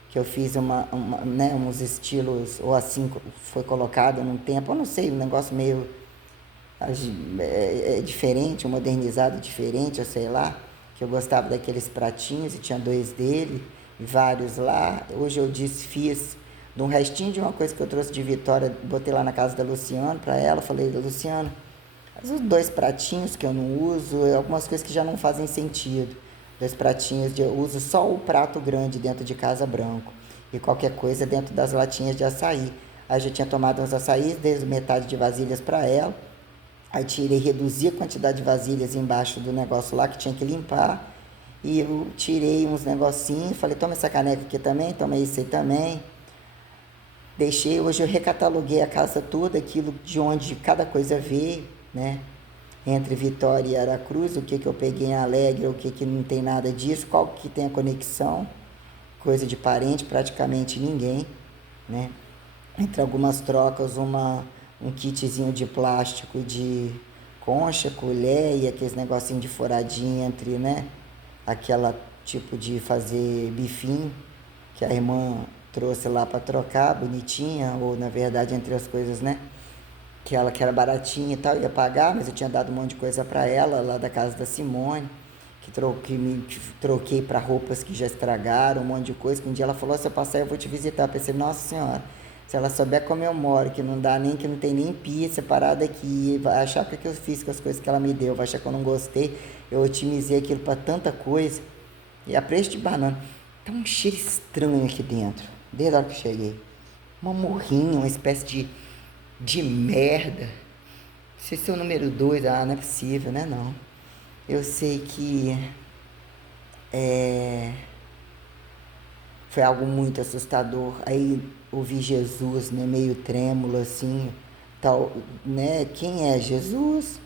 que eu fiz né, uns estilos, ou assim foi colocado num tempo, eu não sei, um negócio meio diferente, um modernizado diferente, eu sei lá, que eu gostava daqueles pratinhos e tinha 2 dele, e vários lá. Hoje eu desfiz de um restinho de uma coisa que eu trouxe de Vitória, botei lá na casa da Luciana para ela, falei, Luciana, os 2 pratinhos que eu não uso, algumas coisas que já não fazem sentido. 2 pratinhos, eu uso só o prato grande dentro de casa branco e qualquer coisa dentro das latinhas de açaí. Aí eu já tinha tomado uns açaí, dei metade de vasilhas para ela. Aí tirei, reduzi a quantidade de vasilhas embaixo do negócio lá que tinha que limpar. E eu tirei uns negocinhos, falei, toma essa caneca aqui também, toma esse aí também. Deixei, hoje eu recataloguei a casa toda, aquilo de onde cada coisa veio, né? Entre Vitória e Aracruz, o que eu peguei em Alegre, o que não tem nada disso, qual que tem a conexão, coisa de parente, praticamente ninguém, né? Entre algumas trocas, um kitzinho de plástico de concha, colher e aqueles negocinho de furadinha entre, né? Aquela tipo de fazer bifinho que a irmã trouxe lá para trocar, bonitinha, ou na verdade entre as coisas, né? Que ela que era baratinha e tal, ia pagar, mas eu tinha dado um monte de coisa para ela lá da casa da Simone, que troquei para roupas que já estragaram, um monte de coisa, que um dia ela falou, se eu passar eu vou te visitar. Eu pensei, nossa senhora, se ela souber como eu moro, que não dá nem, que não tem nem pia separada aqui, vai achar o que eu fiz com as coisas que ela me deu, vai achar que eu não gostei, eu otimizei aquilo para tanta coisa. E a preço de banana. Tá um cheiro estranho aqui dentro, desde a hora que eu cheguei. Uma morrinha, uma espécie de merda. Se esse é o número 2, não é possível, né? Não. Eu sei que foi algo muito assustador. Aí ouvi Jesus, né? Meio trêmulo assim, tal, né? Quem é Jesus?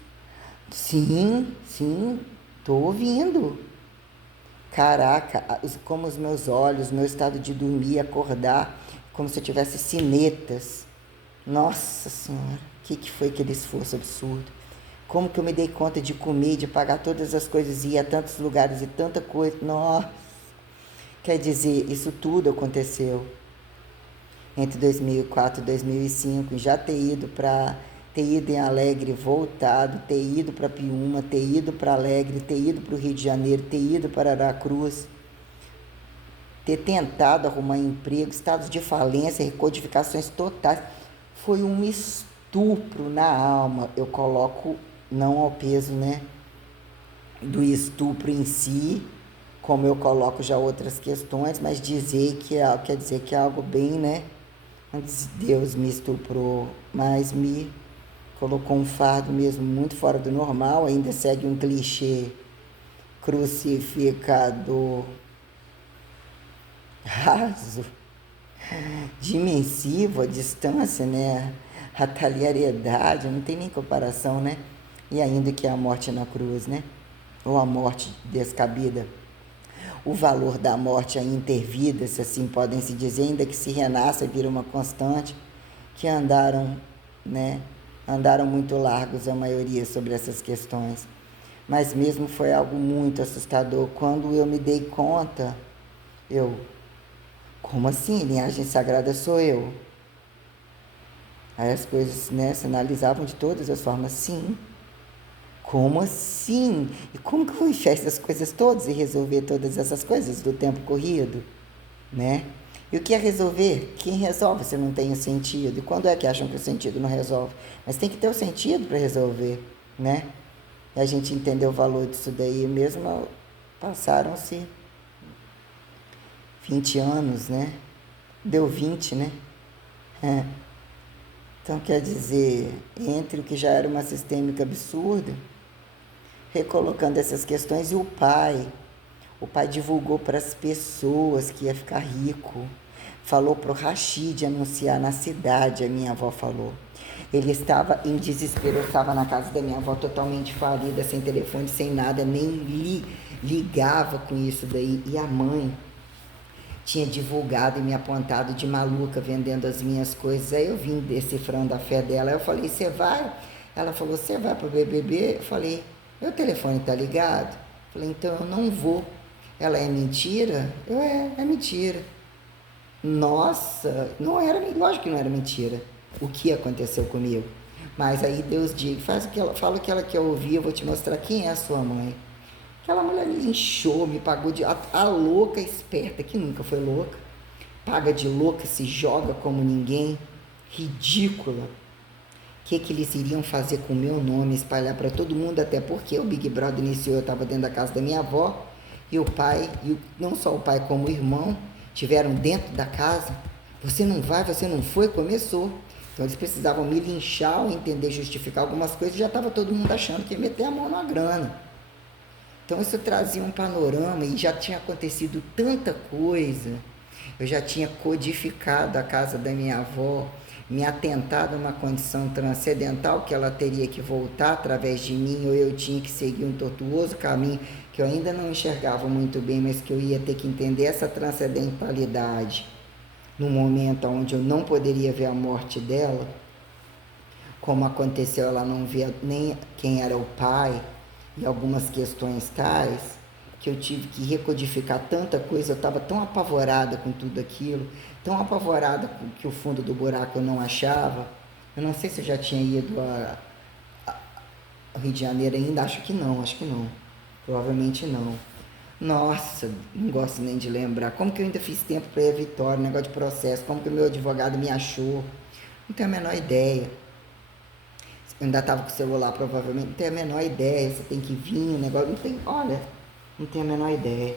Sim, sim, tô ouvindo. Caraca, como os meus olhos, meu estado de dormir, acordar, como se eu tivesse sinetas. Nossa Senhora, o que foi aquele esforço absurdo? Como que eu me dei conta de comer, de pagar todas as coisas, ir a tantos lugares e tanta coisa? Nossa, quer dizer, isso tudo aconteceu entre 2004 e 2005. Já ter ido em Alegre, voltado, ter ido para Piúma, ter ido para Alegre, ter ido para o Rio de Janeiro, ter ido para Aracruz, ter tentado arrumar emprego, estados de falência, recodificações totais. Foi um estupro na alma. Eu coloco não ao peso, né, do estupro em si, como eu coloco já outras questões, mas quer dizer que é algo bem, né? Antes Deus me estuprou, mas me colocou um fardo mesmo muito fora do normal, ainda segue um clichê crucificador, raso, dimensivo, a distância, né? A talhariedade, não tem nem comparação, né? E ainda que a morte na cruz, né? Ou a morte descabida. O valor da morte a intervida, se assim podem se dizer, ainda que se renasça, vira uma constante, que andaram, né? Andaram muito largos a maioria sobre essas questões. Mas mesmo foi algo muito assustador. Quando eu me dei conta, como assim? Linhagem sagrada sou eu? Aí as coisas, né, se analisavam de todas as formas. Sim. Como assim? E como que eu vou enfiar essas coisas todas e resolver todas essas coisas do tempo corrido? Né? E o que é resolver? Quem resolve se não tem o sentido? E quando é que acham que o sentido não resolve? Mas tem que ter o sentido para resolver, né? E a gente entendeu o valor disso daí mesmo, passaram-se 20 anos, né? Deu 20, né? É. Então, quer dizer, entre o que já era uma sistêmica absurda, recolocando essas questões, e o pai divulgou para as pessoas que ia ficar rico. falou para o Rashid anunciar na cidade, a minha avó falou. Ele estava em desespero, eu estava na casa da minha avó totalmente falida, sem telefone, sem nada, nem ligava com isso daí. E a mãe tinha divulgado e me apontado de maluca vendendo as minhas coisas. Aí eu vim decifrando a fé dela. Aí eu falei, você vai? Ela falou, você vai pro BBB? Eu falei, meu telefone tá ligado? Eu falei, então eu não vou. Ela, é mentira? É mentira. Nossa, não era, lógico que não era mentira o que aconteceu comigo. Mas aí Deus diz, fala o que ela quer ouvir, eu vou te mostrar quem é a sua mãe. Aquela mulher me linchou, me pagou de... A louca esperta, que nunca foi louca, paga de louca, se joga como ninguém, ridícula. O que eles iriam fazer com o meu nome, espalhar para todo mundo, até porque o Big Brother iniciou, eu estava dentro da casa da minha avó, e o pai, não só o pai como o irmão, tiveram dentro da casa. Você não vai, você não foi, começou. Então eles precisavam me linchar ou entender, justificar algumas coisas, e já estava todo mundo achando que ia meter a mão na grana. Então isso trazia um panorama e já tinha acontecido tanta coisa. Eu já tinha codificado a casa da minha avó, me atentado a uma condição transcendental que ela teria que voltar através de mim, ou eu tinha que seguir um tortuoso caminho que eu ainda não enxergava muito bem, mas que eu ia ter que entender essa transcendentalidade no momento onde eu não poderia ver a morte dela, como aconteceu, ela não via nem quem era o pai, e algumas questões tais, que eu tive que recodificar tanta coisa, eu estava tão apavorada com tudo aquilo, tão apavorada com que o fundo do buraco eu não achava. Eu não sei se eu já tinha ido ao Rio de Janeiro ainda, acho que não, provavelmente não. Nossa, não gosto nem de lembrar, como que eu ainda fiz tempo para ir à Vitória, negócio de processo, como que o meu advogado me achou, não tenho a menor ideia. Eu ainda estava com o celular, provavelmente, não tenho a menor ideia, você tem que vir, o negócio, não tem, olha, não tenho a menor ideia.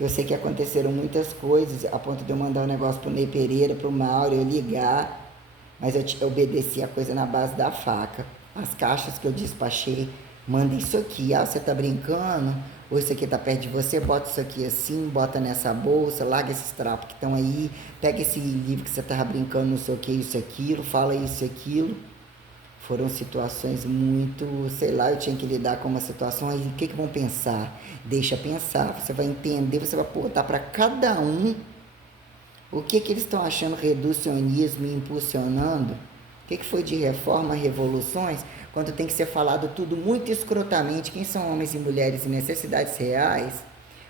Eu sei que aconteceram muitas coisas, a ponto de eu mandar um negócio pro Ney Pereira, pro Mauro, eu ligar, mas eu obedeci a coisa na base da faca. As caixas que eu despachei, manda isso aqui, você tá brincando? Ou isso aqui tá perto de você, bota isso aqui assim, bota nessa bolsa, larga esses trapos que estão aí, pega esse livro que você tava brincando, não sei o que, isso, aquilo, fala isso e aquilo. Foram situações muito, sei lá, eu tinha que lidar com uma situação, aí o que vão pensar? Deixa pensar, você vai entender, você vai botar para cada um o que eles estão achando reducionismo e impulsionando, o que foi de reforma, revoluções, quando tem que ser falado tudo muito escrotamente, quem são homens e mulheres em necessidades reais,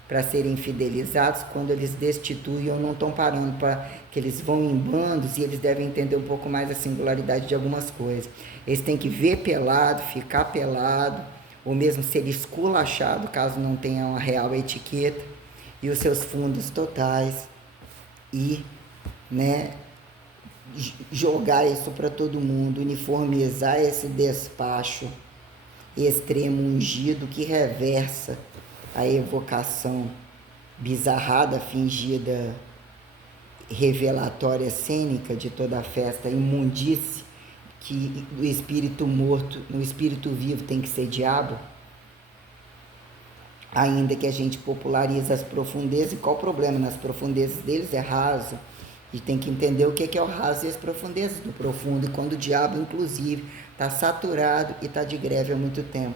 para serem fidelizados, quando eles destituem ou não estão parando para que eles vão em bandos, e eles devem entender um pouco mais a singularidade de algumas coisas. Eles têm que ver pelado, ficar pelado, ou mesmo ser esculachado, caso não tenham uma real etiqueta, e os seus fundos totais, e jogar isso para todo mundo, uniformizar esse despacho extremo ungido que reversa a evocação bizarrada, fingida, revelatória, cênica de toda a festa, imundície, que o espírito morto, no espírito vivo tem que ser diabo, ainda que a gente popularize as profundezas. E qual o problema? Nas profundezas deles é raso, e tem que entender o que é o raso e as profundezas do profundo, e quando o diabo, inclusive, está saturado e está de greve há muito tempo.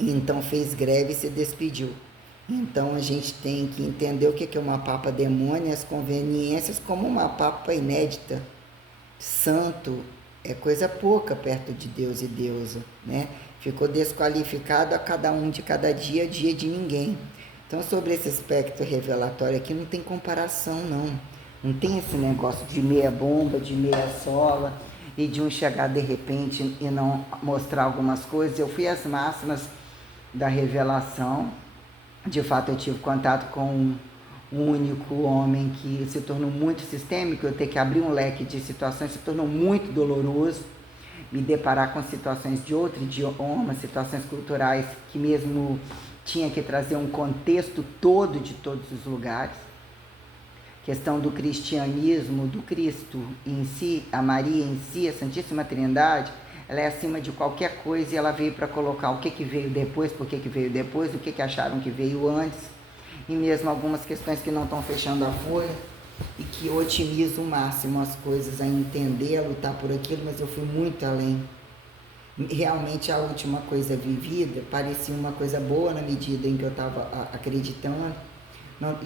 Então fez greve e se despediu. Então a gente tem que entender o que é uma papa demônia, as conveniências como uma papa inédita. Santo é coisa pouca perto de Deus e deusa, né? Ficou desqualificado a cada um de cada dia, dia de ninguém. Então sobre esse aspecto revelatório aqui não tem comparação não. Não tem esse negócio de meia bomba, de meia sola, e de um chegar de repente e não mostrar algumas coisas. Eu fui às máximas da revelação. De fato, eu tive contato com um único homem que se tornou muito sistêmico. Eu ter que abrir um leque de situações se tornou muito doloroso. Me deparar com situações de outro idioma, situações culturais que mesmo tinha que trazer um contexto todo de todos os lugares. Questão do cristianismo, do Cristo em si, a Maria em si, a Santíssima Trindade, ela é acima de qualquer coisa, e ela veio para colocar o que veio depois, por que veio depois, o que acharam que veio antes, e mesmo algumas questões que não estão fechando a folha. e que eu otimizo o máximo as coisas, a entender, a lutar por aquilo, mas eu fui muito além. Realmente a última coisa vivida parecia uma coisa boa na medida em que eu estava acreditando. Não,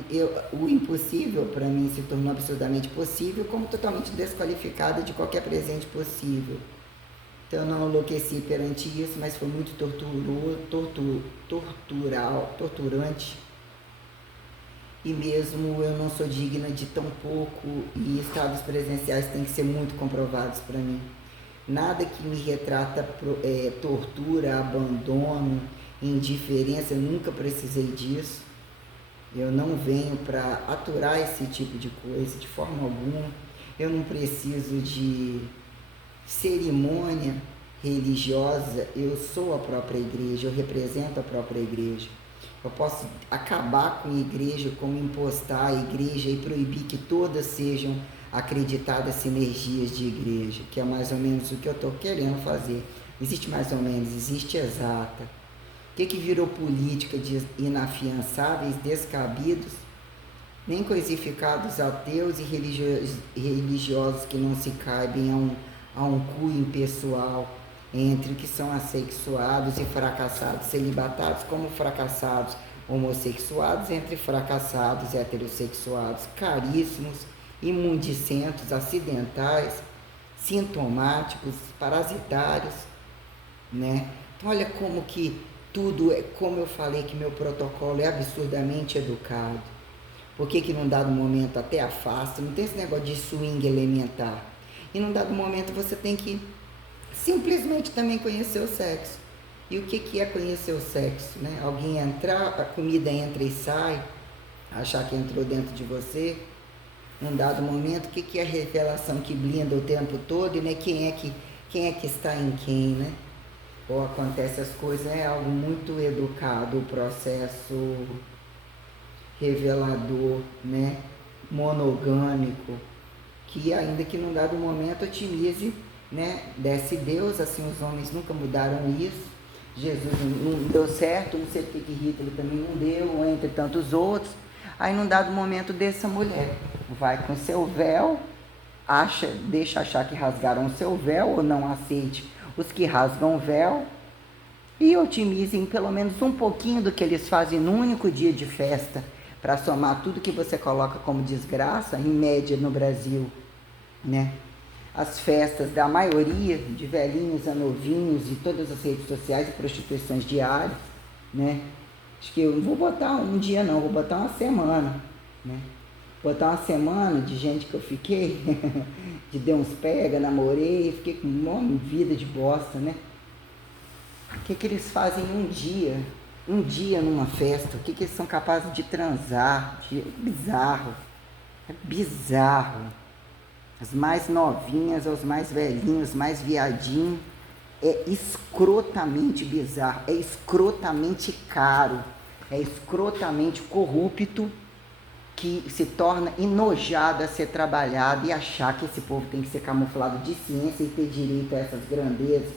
o impossível para mim se tornou absurdamente possível, como totalmente desqualificada de qualquer presente possível. Então eu não enlouqueci perante isso, mas foi muito torturante. E mesmo eu não sou digna de tão pouco, e estados presenciais têm que ser muito comprovados para mim. Nada que me retrata tortura, abandono, indiferença, eu nunca precisei disso. Eu não venho para aturar esse tipo de coisa de forma alguma. Eu não preciso de cerimônia religiosa. Eu sou a própria igreja, eu represento a própria igreja. Eu posso acabar com a igreja, como impostar a igreja e proibir que todas sejam acreditadas sinergias de igreja, que é mais ou menos o que eu estou querendo fazer. Existe mais ou menos, existe exata. O que virou política de inafiançáveis, descabidos, nem coisificados ateus e religiosos que não se caibem a um cunho pessoal, entre que são assexuados e fracassados celibatários, como fracassados homossexuados, entre fracassados heterossexuados, caríssimos, imundicentos, acidentais, sintomáticos, parasitários, né? Então olha como que tudo é, como eu falei que meu protocolo é absurdamente educado. Por que num dado momento até afasta, não tem esse negócio de swing elementar. E num dado momento você tem que simplesmente também conhecer o sexo. E o que é conhecer o sexo, né? Alguém entrar, a comida entra e sai, achar que entrou dentro de você. Num dado momento, o que é a revelação que blinda o tempo todo, né? Quem é que está em quem, né? Ou acontece as coisas, é algo muito educado, o processo revelador, né? Monogâmico, que ainda que num dado momento otimize, né? Desce Deus, assim os homens nunca mudaram isso. Jesus não deu certo, não sei porque que Hitler também não deu, entre tantos outros. Aí num dado momento dessa mulher vai com seu véu, deixa achar que rasgaram o seu véu, ou não aceite os que rasgam o véu, e otimizem pelo menos um pouquinho do que eles fazem num único dia de festa, para somar tudo que você coloca como desgraça, em média no Brasil, né? As festas da maioria de velhinhos a novinhos e todas as redes sociais e prostituições diárias, né? Acho que eu não vou botar um dia não, vou botar uma semana, né? Botar uma semana de gente que eu fiquei, de dei uns pega, namorei, fiquei com uma vida de bosta, né? O que eles fazem um dia numa festa, o que eles são capazes de transar, é bizarro. As mais novinhas, os mais velhinhos, mais viadinhos, é escrotamente bizarro, é escrotamente caro, é escrotamente corrupto, que se torna enojado a ser trabalhado e achar que esse povo tem que ser camuflado de ciência e ter direito a essas grandezas.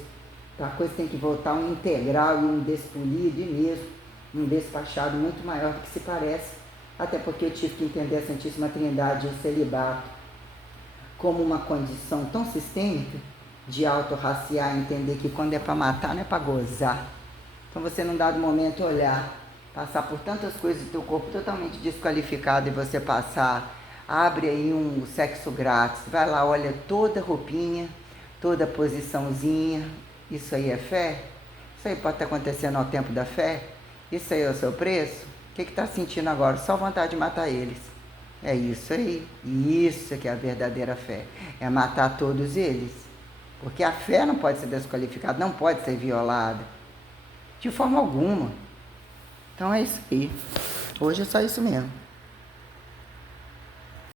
Então a coisa tem que voltar um integral e um despolido e mesmo um despachado muito maior do que se parece, até porque eu tive que entender a Santíssima Trindade e o celibato como uma condição tão sistêmica de autorraciar, entender que quando é para matar não é para gozar. Então você num dado momento olhar, passar por tantas coisas do teu corpo totalmente desqualificado e você passar, abre aí um sexo grátis, vai lá, olha toda roupinha, toda posiçãozinha, isso aí é fé? Isso aí pode estar acontecendo ao tempo da fé? Isso aí é o seu preço? O que está sentindo agora? Só vontade de matar eles. É isso aí, isso que é a verdadeira fé, é matar todos eles, porque a fé não pode ser desqualificada, não pode ser violada, de forma alguma. Então é isso aí, hoje é só isso mesmo.